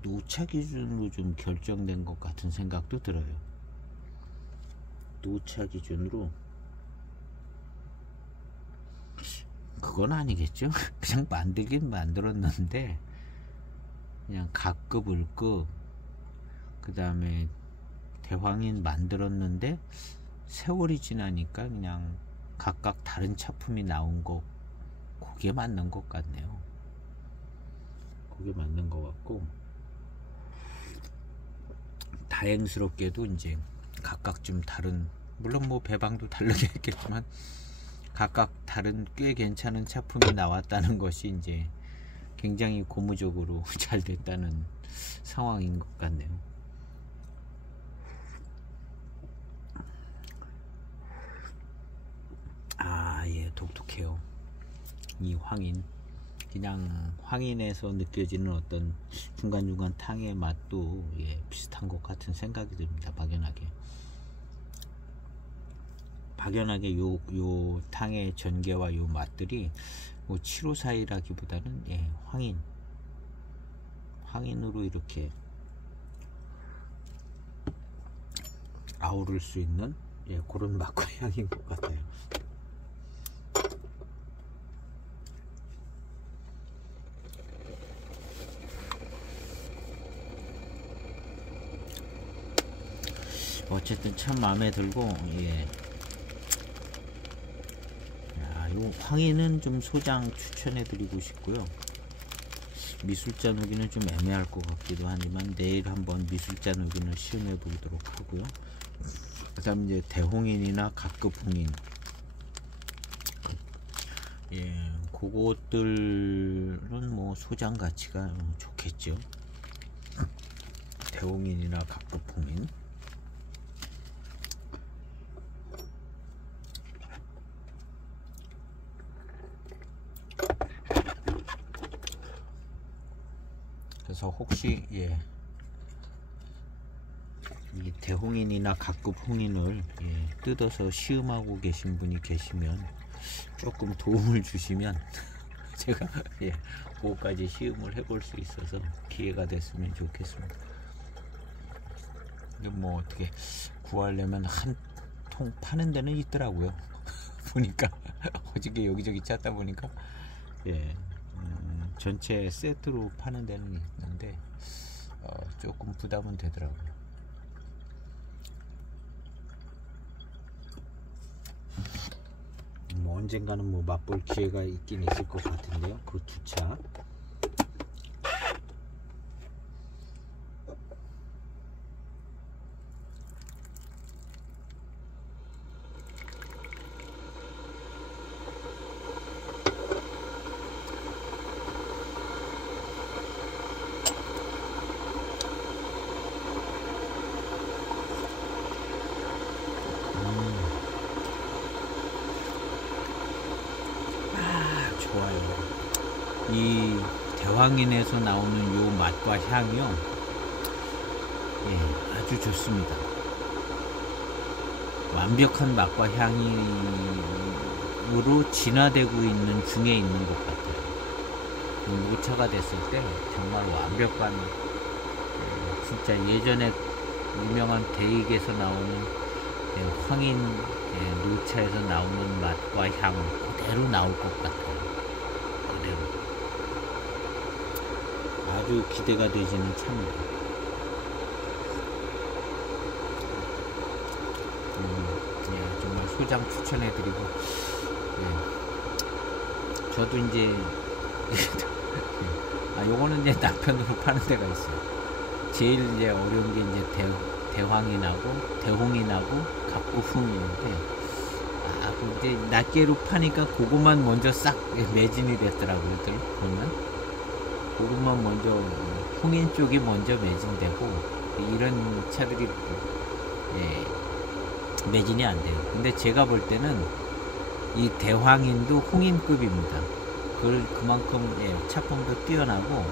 노차 기준으로 좀 결정된 것 같은 생각도 들어요. 노차 기준으로 그건 아니겠죠. 그냥 만들긴 만들었는데 그냥 갑급 을급 그 다음에 대황인 만들었는데 세월이 지나니까 그냥 각각 다른 차품이 나온 거 그게 맞는 것 같네요. 그게 맞는 것 같고 다행스럽게도 이제 각각 좀 다른 물론 뭐 배방도 다르게 했겠지만 각각 다른 꽤 괜찮은 차품이 나왔다는 것이 이제 굉장히 고무적으로 잘 됐다는 상황인 것 같네요. 예, 독특해요. 이 황인. 그냥 황인에서 느껴지는 어떤 중간중간 탕의 맛도 예, 비슷한 것 같은 생각이 듭니다. 박연하게 요 탕의 전개와 요 맛들이 뭐 754이라기보다는 예, 황인으로 이렇게 아우를 수 있는 예, 그런 맛과 향인 것 같아요. 어쨌든 참 마음에 들고 예. 요 황인은 좀 소장 추천해 드리고 싶고요. 미술자 누기는 좀 애매할 것 같기도 하지만 내일 한번 미술자 누기는 시음해 보도록 하고요. 그 다음 이제 대홍인이나 각급 홍인, 예, 그것들은 뭐 소장 가치가 좋겠죠. 대홍인이나 각급 홍인. 그래서 혹시 예, 이 대홍인이나 각급 홍인을 예, 뜯어서 시음하고 계신 분이 계시면 조금 도움을 주시면 제가 예, 그거까지 시음을 해볼 수 있어서 기회가 됐으면 좋겠습니다. 근데 뭐 어떻게 구하려면 한 통 파는 데는 있더라고요. 보니까 어저께 여기저기 찾다 보니까 예, 전체 세트로 파는 데는 있는데 조금 부담은 되더라고요. 뭐 언젠가는 뭐 맛볼 기회가 있긴 있을 것 같은데요. 그 두 차. 좋아요. 이 대황인에서 나오는 요 맛과 향이요, 예, 아주 좋습니다. 완벽한 맛과 향으로 진화되고 있는 중에 있는 것 같아요. 노차가 됐을 때 정말 완벽한, 진짜 예전에 유명한 대익에서 나오는 황인 노차에서 나오는 맛과 향 그대로 나올 것 같아요. 그대로. 아주 기대가 되지는 참니다. 예, 정말 소장 추천해드리고, 예, 저도 이제 요거는 이제 남편으로 파는 데가 있어요. 제일 이제 어려운 게 이제 대황인하고 대홍인하고 각구흥인인데, 이제 낱개로 파니까 그것만 먼저 싹 매진이 됐더라고요. 그러면 그것만 먼저 홍인 쪽이 먼저 매진되고 이런 차들이 매진이 안 돼요. 근데 제가 볼 때는 이 대황인도 홍인급입니다. 그만큼 차품도 뛰어나고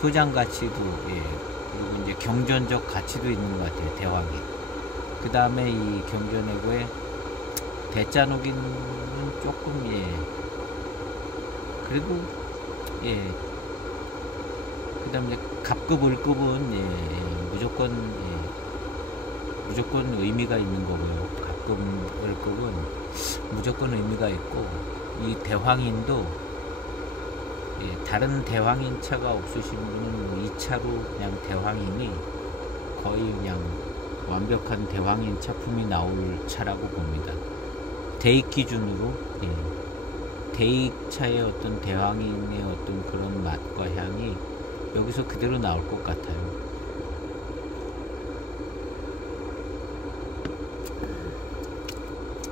소장 가치도 그리고 이제 경전적 가치도 있는 것 같아요. 대황인. 그 다음에 이 경전외고에 대짜노기는 조금 그리고 그 다음에 갑급 을급은 무조건 의미가 있는 거고요. 갑급 을급은 무조건 의미가 있고, 이 대황인도 다른 대황인 차가 없으신 분은 이 차로 그냥 대황인이 거의 그냥 완벽한 대황인 차품이 나올 차라고 봅니다. 대익 기준으로 대익 차의 어떤 대황인의 어떤 그런 맛과 향이 여기서 그대로 나올 것 같아요.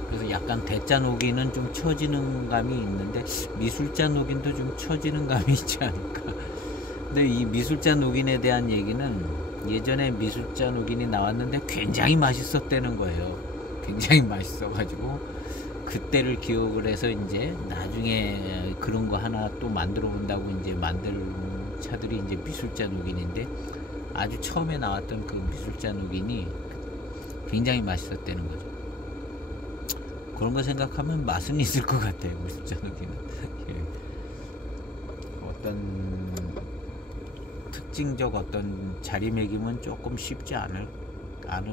그래서 약간 대짜 녹이는 좀 처지는 감이 있는데 미술자 녹인도 좀 처지는 감이 있지 않을까. 근데 이 미술자 녹인에 대한 얘기는 예전에 미술자 녹인이 나왔는데 굉장히 맛있었다는 거예요. 굉장히 맛있어가지고 그때를 기억을 해서 이제 나중에 그런 거 하나 또 만들어 본다고 이제 만들 차들이 이제 미술자 누긴인데, 아주 처음에 나왔던 그 미술자 누긴이 굉장히 맛있었다는 거죠. 그런 거 생각하면 맛은 있을 것 같아요, 미술자 누기는. 예. 어떤 특징적 어떤 자리매김은 조금 쉽지 않을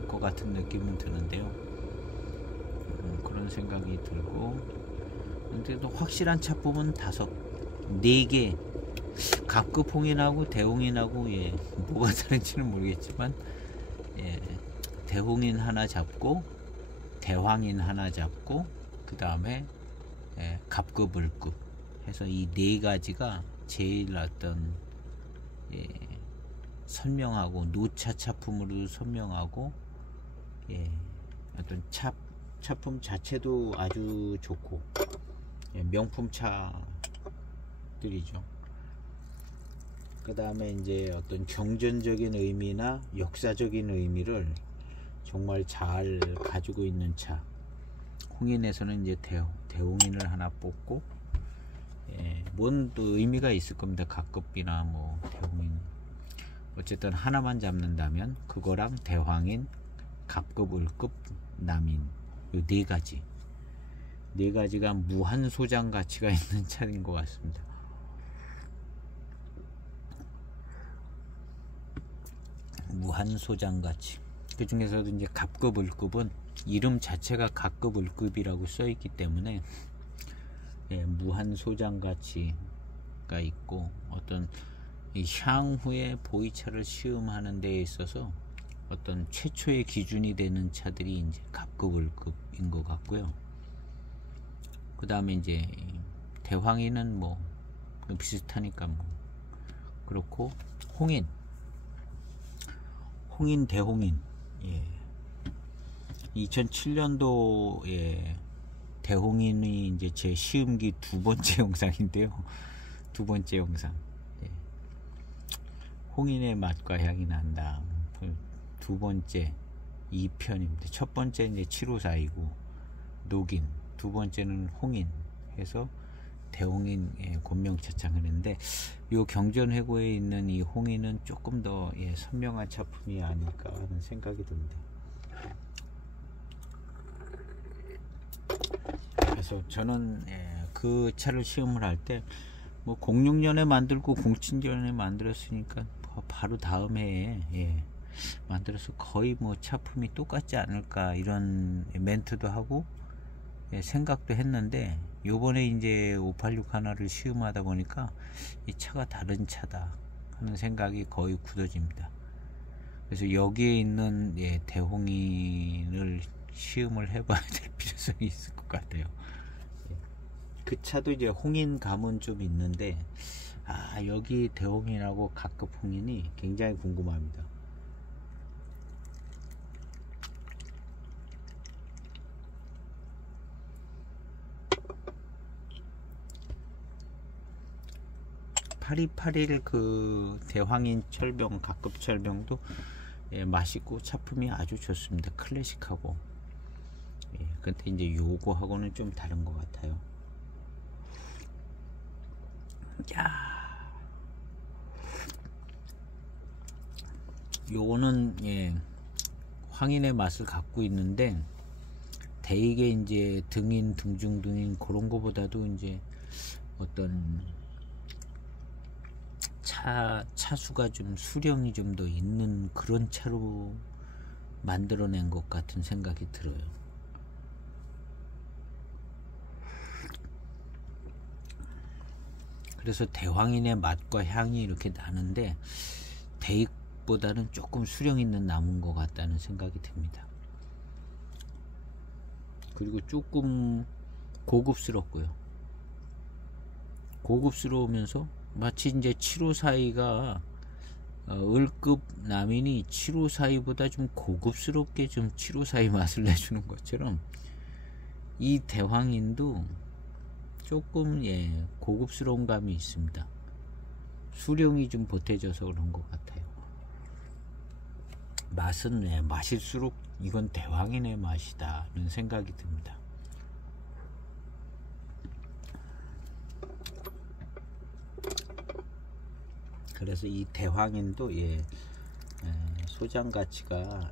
것 같은 느낌은 드는데요. 그런 생각이 들고, 근데도 확실한 차품은 4개, 갑급 홍인하고 대홍인하고, 예, 뭐가 다른지는 모르겠지만, 예, 대홍인 하나 잡고 대황인 하나 잡고 그 다음에, 예, 갑급 을급 해서 이 4가지가 제일 어떤, 예, 선명하고 노차 차품으로도 선명하고, 예, 어떤 차품 자체도 아주 좋고, 예, 명품 차들이죠. 그 다음에 이제 어떤 경전적인 의미나 역사적인 의미를 정말 잘 가지고 있는 차. 홍인에서는 이제 대홍인을 하나 뽑고, 예, 뭔 또 의미가 있을 겁니다. 갑급이나 뭐 대홍인, 어쨌든 하나만 잡는다면 그거랑 대황인, 갑급, 을급, 남인, 요 4가지, 4가지가 무한 소장 가치가 있는 차인 것 같습니다. 무한 소장 가치. 그 중에서도 이제 갑급, 을급은 이름 자체가 갑급, 을급이라고 써 있기 때문에, 예, 무한 소장 가치가 있고, 어떤 이 향후에 보이차를 시음하는 데에 있어서 어떤 최초의 기준이 되는 차들이 이제 갑급, 을급인 것 같고요. 그 다음에 이제 대황인은 뭐 비슷하니까 뭐 그렇고, 홍인, 대홍인, 예, 2007년도에 대홍인이 이제 제 시음기 2번째 영상인데요. 2번째 영상. 예. 홍인의 맛과 향이 난다. 2번째 2편입니다. 첫 번째 이제 754이고 녹인, 2번째는 홍인 해서 대홍인, 예, 곤명차창 하는데, 요 경전회고에 있는 이 홍인은 조금 더, 예, 선명한 차품이 아닐까 하는 생각이 듭니다. 그래서 저는, 예, 그 차를 시음을 할 때 뭐 06년에 만들고 07년에 만들었으니까 바로 다음 해에, 예, 만들어서 거의 뭐 차품이 똑같지 않을까 이런 멘트도 하고, 예, 생각도 했는데, 요번에 이제 586 하나를 시음하다 보니까 이 차가 다른 차다 하는 생각이 거의 굳어집니다. 그래서 여기에 있는, 예, 대홍인을 시음을 해봐야 될 필요성이 있을 것 같아요. 예. 그 차도 이제 홍인 감은 좀 있는데, 여기 대홍인하고 갑급 홍인이 굉장히 궁금합니다. (8281) 그 대황인 철병, 갑급 철병도, 예, 맛있고 차품이 아주 좋습니다. 클래식하고. 예, 근데 이제 요거하고는 좀 다른 것 같아요. 야, 요거는, 예, 황인의 맛을 갖고 있는데, 대개 이제 등인, 등중 등인 그런 거보다도 이제 어떤 차수가 좀 수령이 좀 더 있는 그런 차로 만들어낸 것 같은 생각이 들어요. 그래서 대황인의 맛과 향이 이렇게 나는데, 대익보다는 조금 수령 있는 나무인 것 같다는 생각이 듭니다. 그리고 조금 고급스럽고요. 고급스러우면서 마치 이제 754가, 을급 남인이 754보다 좀 고급스럽게 좀 754 맛을 내주는 것처럼, 이 대황인도 조금, 예, 고급스러운 감이 있습니다. 수령이 좀 보태져서 그런 것 같아요. 맛은, 예, 마실수록 이건 대황인의 맛이다 이런 생각이 듭니다. 그래서 이 대황인도 소장 가치가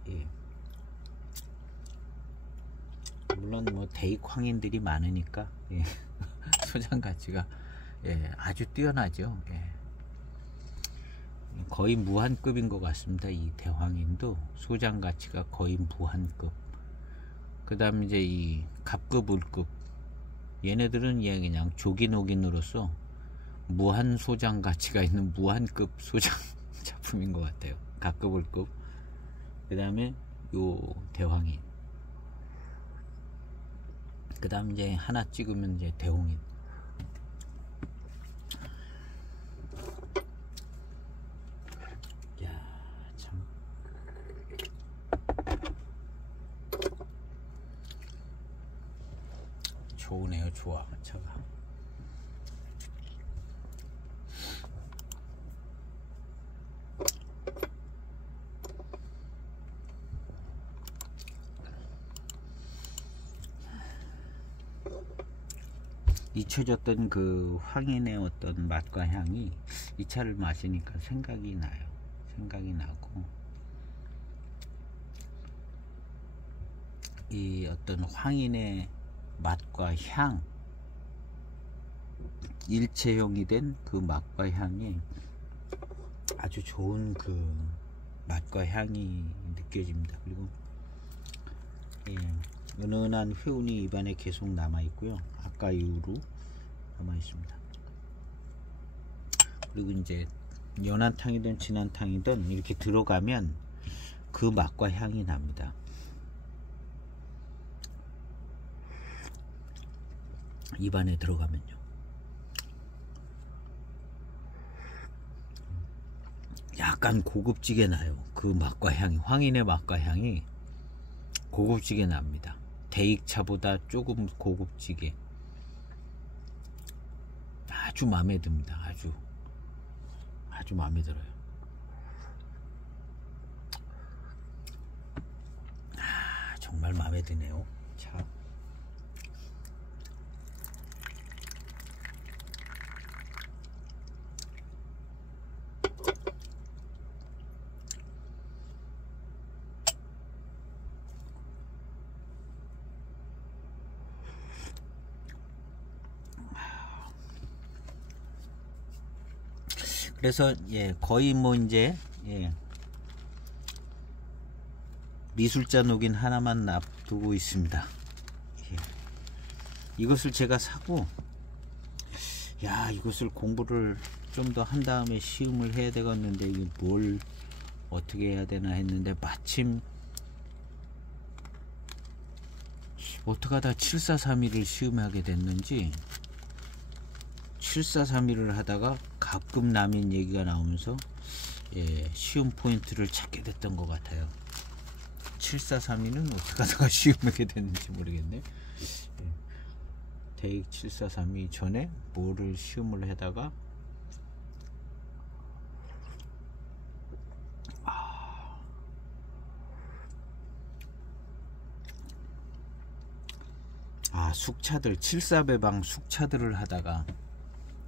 물론 뭐 대익 황인들이 많으니까 소장 가치가 아주 뛰어나죠. 거의 무한급인 것 같습니다. 이 대황인도 소장 가치가 거의 무한급. 그 다음 이제 이 갑급, 을급, 얘네들은 그냥 조기녹인으로서 무한 소장 가치가 있는 무한급 소장 작품인 것 같아요. 갑급, 을급. 그 다음에 요 대황인. 그 다음 이제 하나 찍으면 이제 대홍인. 좋으네요. 좋아. 차가 잊혀졌던 그 황인의 어떤 맛과 향이 이 차를 마시니까 생각이 나요. 생각이 나고, 이 어떤 황인의 맛과 향, 일체형이 된 그 맛과 향이 아주 좋은 그 맛과 향이 느껴집니다. 그리고 은은한 회운이 입안에 계속 남아 있고요. 아까 이후로 남아 있습니다. 그리고 이제 연한탕이든 진한탕이든 이렇게 들어가면 그 맛과 향이 납니다. 입안에 들어가면요. 약간 고급지게 나요. 그 맛과 향이, 황인의 맛과 향이 고급지게 납니다. 대익차보다 조금 고급지게. 아주 마음에 듭니다. 아주 마음에 들어요. 정말 마음에 드네요. 차. 그래서 거의 뭐 이제 미술자 녹인 하나만 놔두고 있습니다. 이것을 제가 사고, 이것을 공부를 좀 더 한 다음에 시음을 해야 되겠는데 이게 뭘 어떻게 해야 되나 했는데, 마침 어떻게 하다 7431을 시음하게 됐는지 7431을 하다가 가끔 남인 얘기가 나오면서 시음 포인트를 찾게 됐던 것 같아요. 7432는 어떻게 하다가 시음하게 됐는지 모르겠네. 대익 7432 전에 뭐를 시음을 하다가 숙차들, 74배방 숙차들을 하다가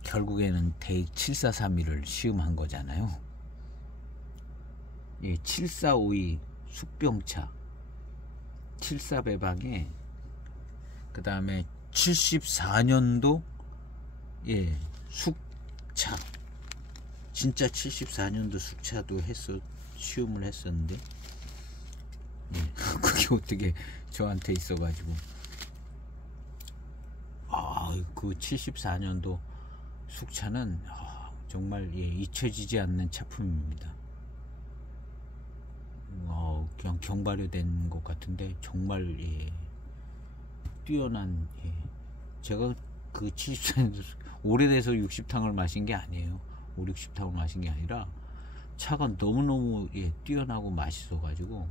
결국에는 대익 7431을 시음한 거잖아요. 7452 숙병차 74배방에 그 다음에 74년도 숙차, 진짜 74년도 숙차도 시음을 했었는데 그게 어떻게 저한테 있어가지고 그 74년도 숙차는 정말 잊혀지지 않는 작품입니다. 그냥 경발효된 것 같은데 정말 뛰어난 제가 그 74년도 오래돼서 60탕을 마신 게 아니에요. 5, 60탕을 마신 게 아니라 차가 너무너무 뛰어나고 맛있어 가지고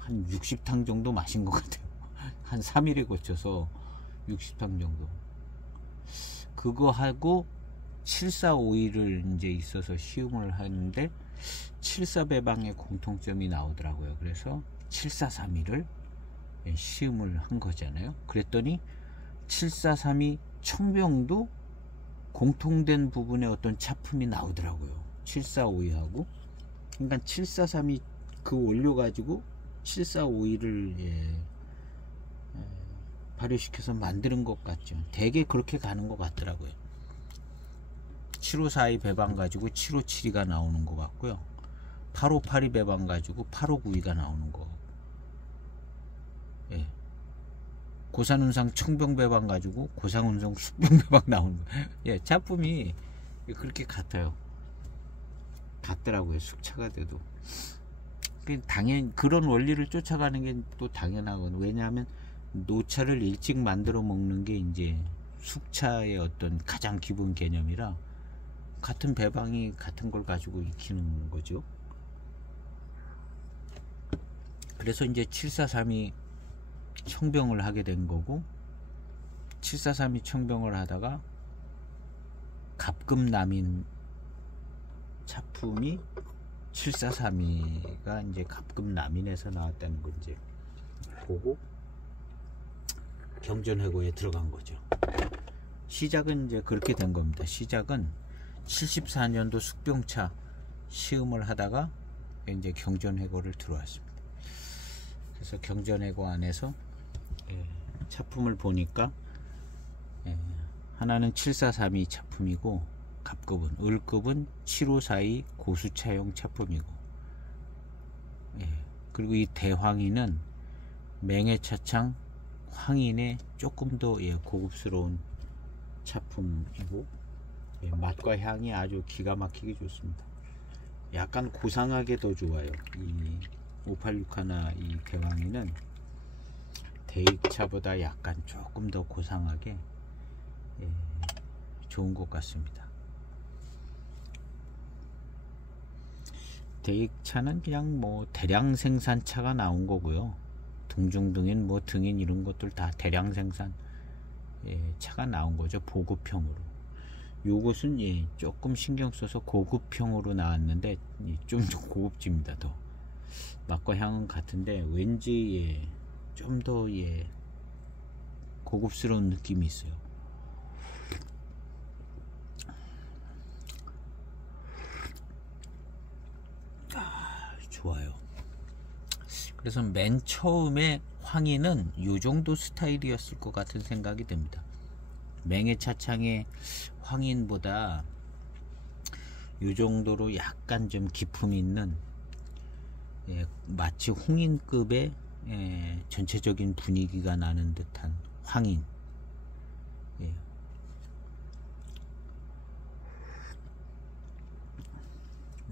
한 60탕 정도 마신 것 같아요. 한 3일에 거쳐서 60탕 정도. 그거 하고 7451을 이제 있어서 시음을 하는데 74배방의 공통점이 나오더라고요. 그래서 7431을 시음을 한 거잖아요. 그랬더니 7432 청병도 공통된 부분에 어떤 차품이 나오더라고요. 7452하고. 그러니까 743이 그 원료 가지고 7452를 발효시켜서 만드는 것 같죠. 대개 그렇게 가는 것 같더라고요. 7542 배방 가지고 7572가 나오는 것 같고요. 8582 배방 가지고 8592가 나오는 거. 예. 고산운상 청병 배방 가지고 고산운상 숙병 배방 나오는 거. 예, 차품이 그렇게 같아요. 같더라고요. 숙차가 돼도. 당연 그런 원리를 쫓아가는 게 또 당연하거든요. 왜냐하면 노차를 일찍 만들어 먹는 게 이제 숙차의 어떤 가장 기본 개념이라 같은 배방이 같은 걸 가지고 익히는 거죠. 그래서 이제 7432 청병을 하게 된 거고, 7432 청병을 하다가 갑금남인 차품이 7432가 이제 갑금남인에서 나왔다는 거 이제 보고 경전회고에 들어간 거죠. 시작은 이제 그렇게 된 겁니다. 시작은 74년도 숙병차 시음을 하다가 이제 경전회고를 들어왔습니다. 그래서 경전회고 안에서 차품을 보니까 하나는 7432 차품이고, 갑급은 을급은 7542 고수차용 차품이고, 그리고 이 대황인은 맹해차창 황인의 조금 더 고급스러운 차품이고, 맛과 향이 아주 기가 막히게 좋습니다. 약간 고상하게 더 좋아요. 이 586 이 대황인은 대익차보다 약간 조금 더 고상하게 좋은 것 같습니다. 대익차는 그냥 뭐 대량 생산차가 나온 거고요. 등중등인 뭐 등인 이런 것들 다 대량 생산 차가 나온 거죠. 보급형으로. 요것은 조금 신경 써서 고급형으로 나왔는데 좀 고급집니다. 더 맛과 향은 같은데 왠지 좀 더 고급스러운 느낌이 있어요. 좋아요. 그래서 맨 처음에 황인은 요 정도 스타일이었을 것 같은 생각이 듭니다. 맹해차창의 황인보다 요 정도로 약간 좀 기품 있는, 마치 홍인급의 전체적인 분위기가 나는 듯한 황인.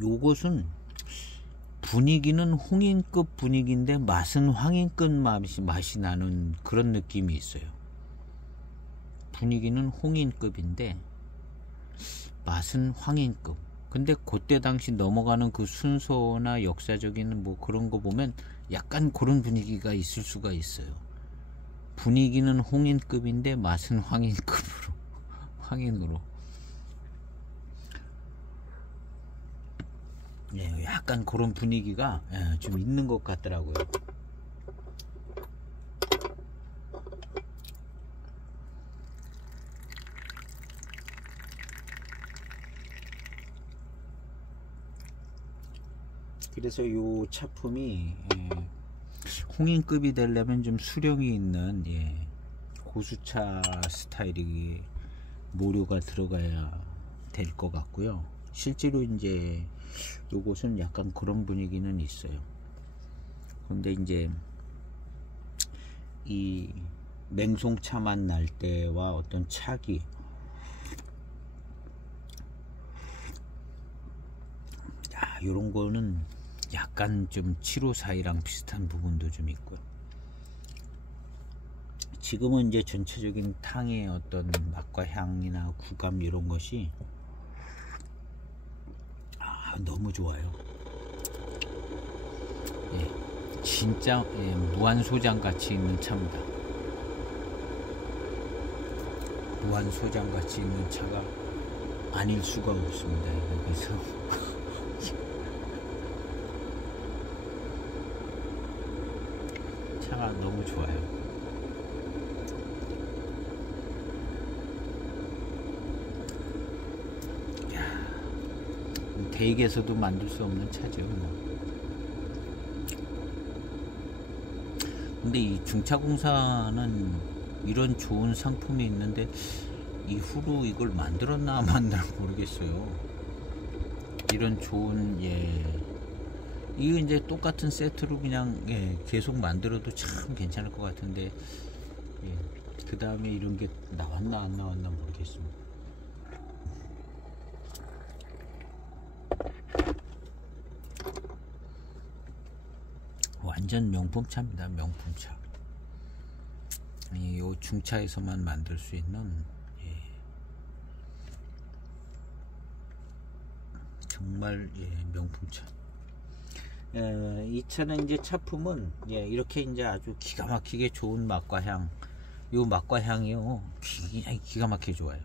요것은 분위기는 홍인급 분위기인데 맛은 황인급 맛이 나는 그런 느낌이 있어요. 분위기는 홍인급인데 맛은 황인급. 근데 그때 당시 넘어가는 그 순서나 역사적인 뭐 그런 거 보면 약간 그런 분위기가 있을 수가 있어요. 분위기는 홍인급인데 맛은 황인급으로 황인으로. 약간 그런 분위기가 좀 있는 것 같더라고요. 그래서 요 차품이 홍인급이 되려면 좀 수령이 있는 고수차 스타일이 모료가 들어가야 될 것 같고요. 실제로 이제 요것은 약간 그런 분위기는 있어요. 그런데 이제 이 냉송차 맛 날 때와 어떤 차기, 요런 거는 약간 좀 7542랑 비슷한 부분도 좀 있고요. 지금은 이제 전체적인 탕의 어떤 맛과 향이나 구감 이런 것이 너무 좋아요. 진짜 무한소장 같이 있는 차입니다. 무한소장 같이 있는 차가 아닐 수가 없습니다. 그래서 차가 너무 좋아요. 대익에서도 만들 수 없는 차죠. 뭐. 근데 이 중차공사는 이런 좋은 상품이 있는데 이후로 이걸 만들었나 안 만들었나 모르겠어요. 이런 좋은 이거 이제 똑같은 세트로 그냥 계속 만들어도 참 괜찮을 것 같은데 그 다음에 이런 게 나왔나 안 나왔나 모르겠습니다. 완전 명품차입니다. 명품차. 이 중차에서만 만들 수 있는 정말 명품차. 이 차는 이제 차품은 이렇게 이제 아주 기가 막히게 좋은 맛과 향. 요 맛과 향이요 굉장히 기가 막히게 좋아요.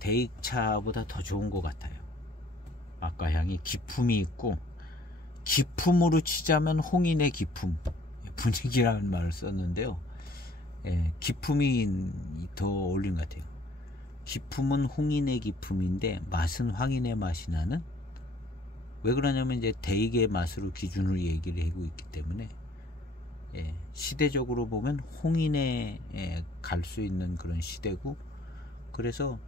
대익차보다 더 좋은 것 같아요. 맛과 향이 기품이 있고, 기품으로 치자면 홍인의 기품, 분위기라는 말을 썼는데요. 기품이 더 어울린 것 같아요. 기품은 홍인의 기품인데 맛은 황인의 맛이 나는. 왜 그러냐면 이제 대익의 맛으로 기준으로 얘기를 하고 있기 때문에 시대적으로 보면 홍인에 갈 수 있는 그런 시대고, 그래서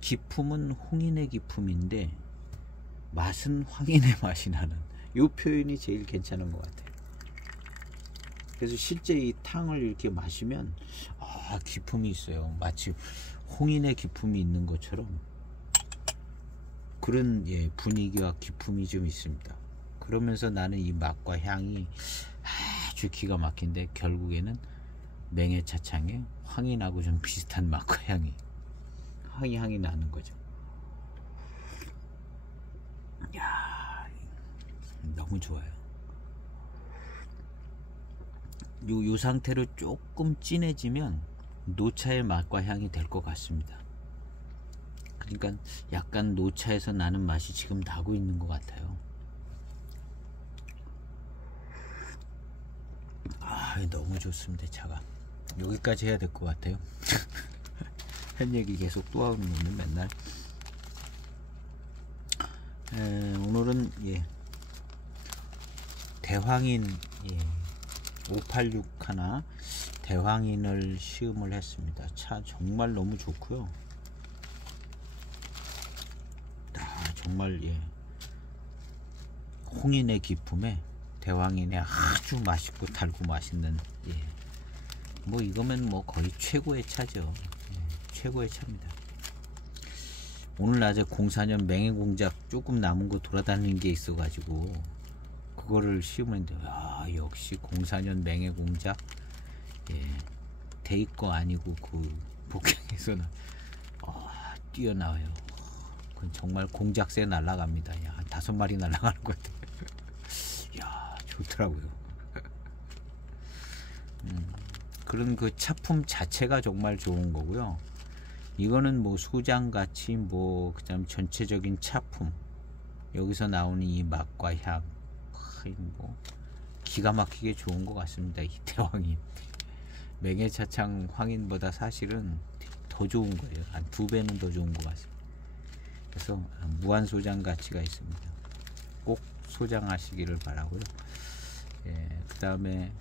기품은 홍인의 기품인데 맛은 황인의 맛이 나는, 이 표현이 제일 괜찮은 것 같아요. 그래서 실제 이 탕을 이렇게 마시면 기품이 있어요. 마치 홍인의 기품이 있는 것처럼 그런 분위기와 기품이 좀 있습니다. 그러면서 나는 이 맛과 향이 아주 기가 막힌데 결국에는 맹해차창의 황인하고 좀 비슷한 맛과 향이 나는 거죠. 야, 너무 좋아요. 요 상태로 조금 진해지면 노차의 맛과 향이 될 것 같습니다. 그러니까 약간 노차에서 나는 맛이 지금 나고 있는 것 같아요. 너무 좋습니다. 차가 여기까지 해야 될 것 같아요. 한 얘기 계속 또 하는 거는 맨날. 오늘은 대황인 586 하나 대황인을 시음을 했습니다. 차 정말 너무 좋고요. 정말 홍인의 기품에 대황인의 아주 맛있고 달고 맛있는 뭐 이거면 뭐 거의 최고의 차죠. 최고의 차입니다. 오늘 낮에 04년 맹해공작 조금 남은 거 돌아다니는 게 있어 가지고 그거를 시음했는데 역시 04년 맹해공작 대익 거 아니고 그 복향에서는 뛰어나와요. 그건 정말 공작새 날아갑니다. 한 5마리 날아가는 것 같아요. 야, 좋더라고요. 그런 그 차품 자체가 정말 좋은 거고요. 이거는 뭐 소장같이 뭐 그다음 전체적인 차품, 여기서 나오는 이 맛과 향, 뭐 기가 막히게 좋은 것 같습니다. 이 대황인 맹해차창 황인보다 사실은 더 좋은 거예요. 한 2배는 더 좋은 것 같습니다. 그래서 무한 소장 가치가 있습니다. 꼭 소장하시기를 바라고요. 그 다음에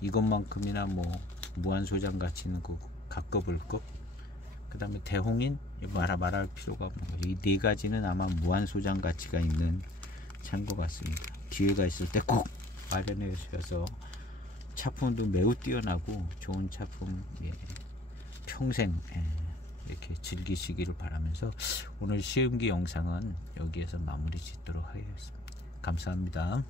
이것만큼이나 뭐 무한 소장 가치는 그 각급을급, 그 다음에 대홍인 말할 필요가 없는 거죠. 이 네 가지는 아마 무한 소장 가치가 있는 차인 것 같습니다. 기회가 있을 때 꼭 마련해 주셔서 차품도 매우 뛰어나고 좋은 차품 평생 이렇게 즐기시기를 바라면서 오늘 시음기 영상은 여기에서 마무리 짓도록 하겠습니다. 감사합니다.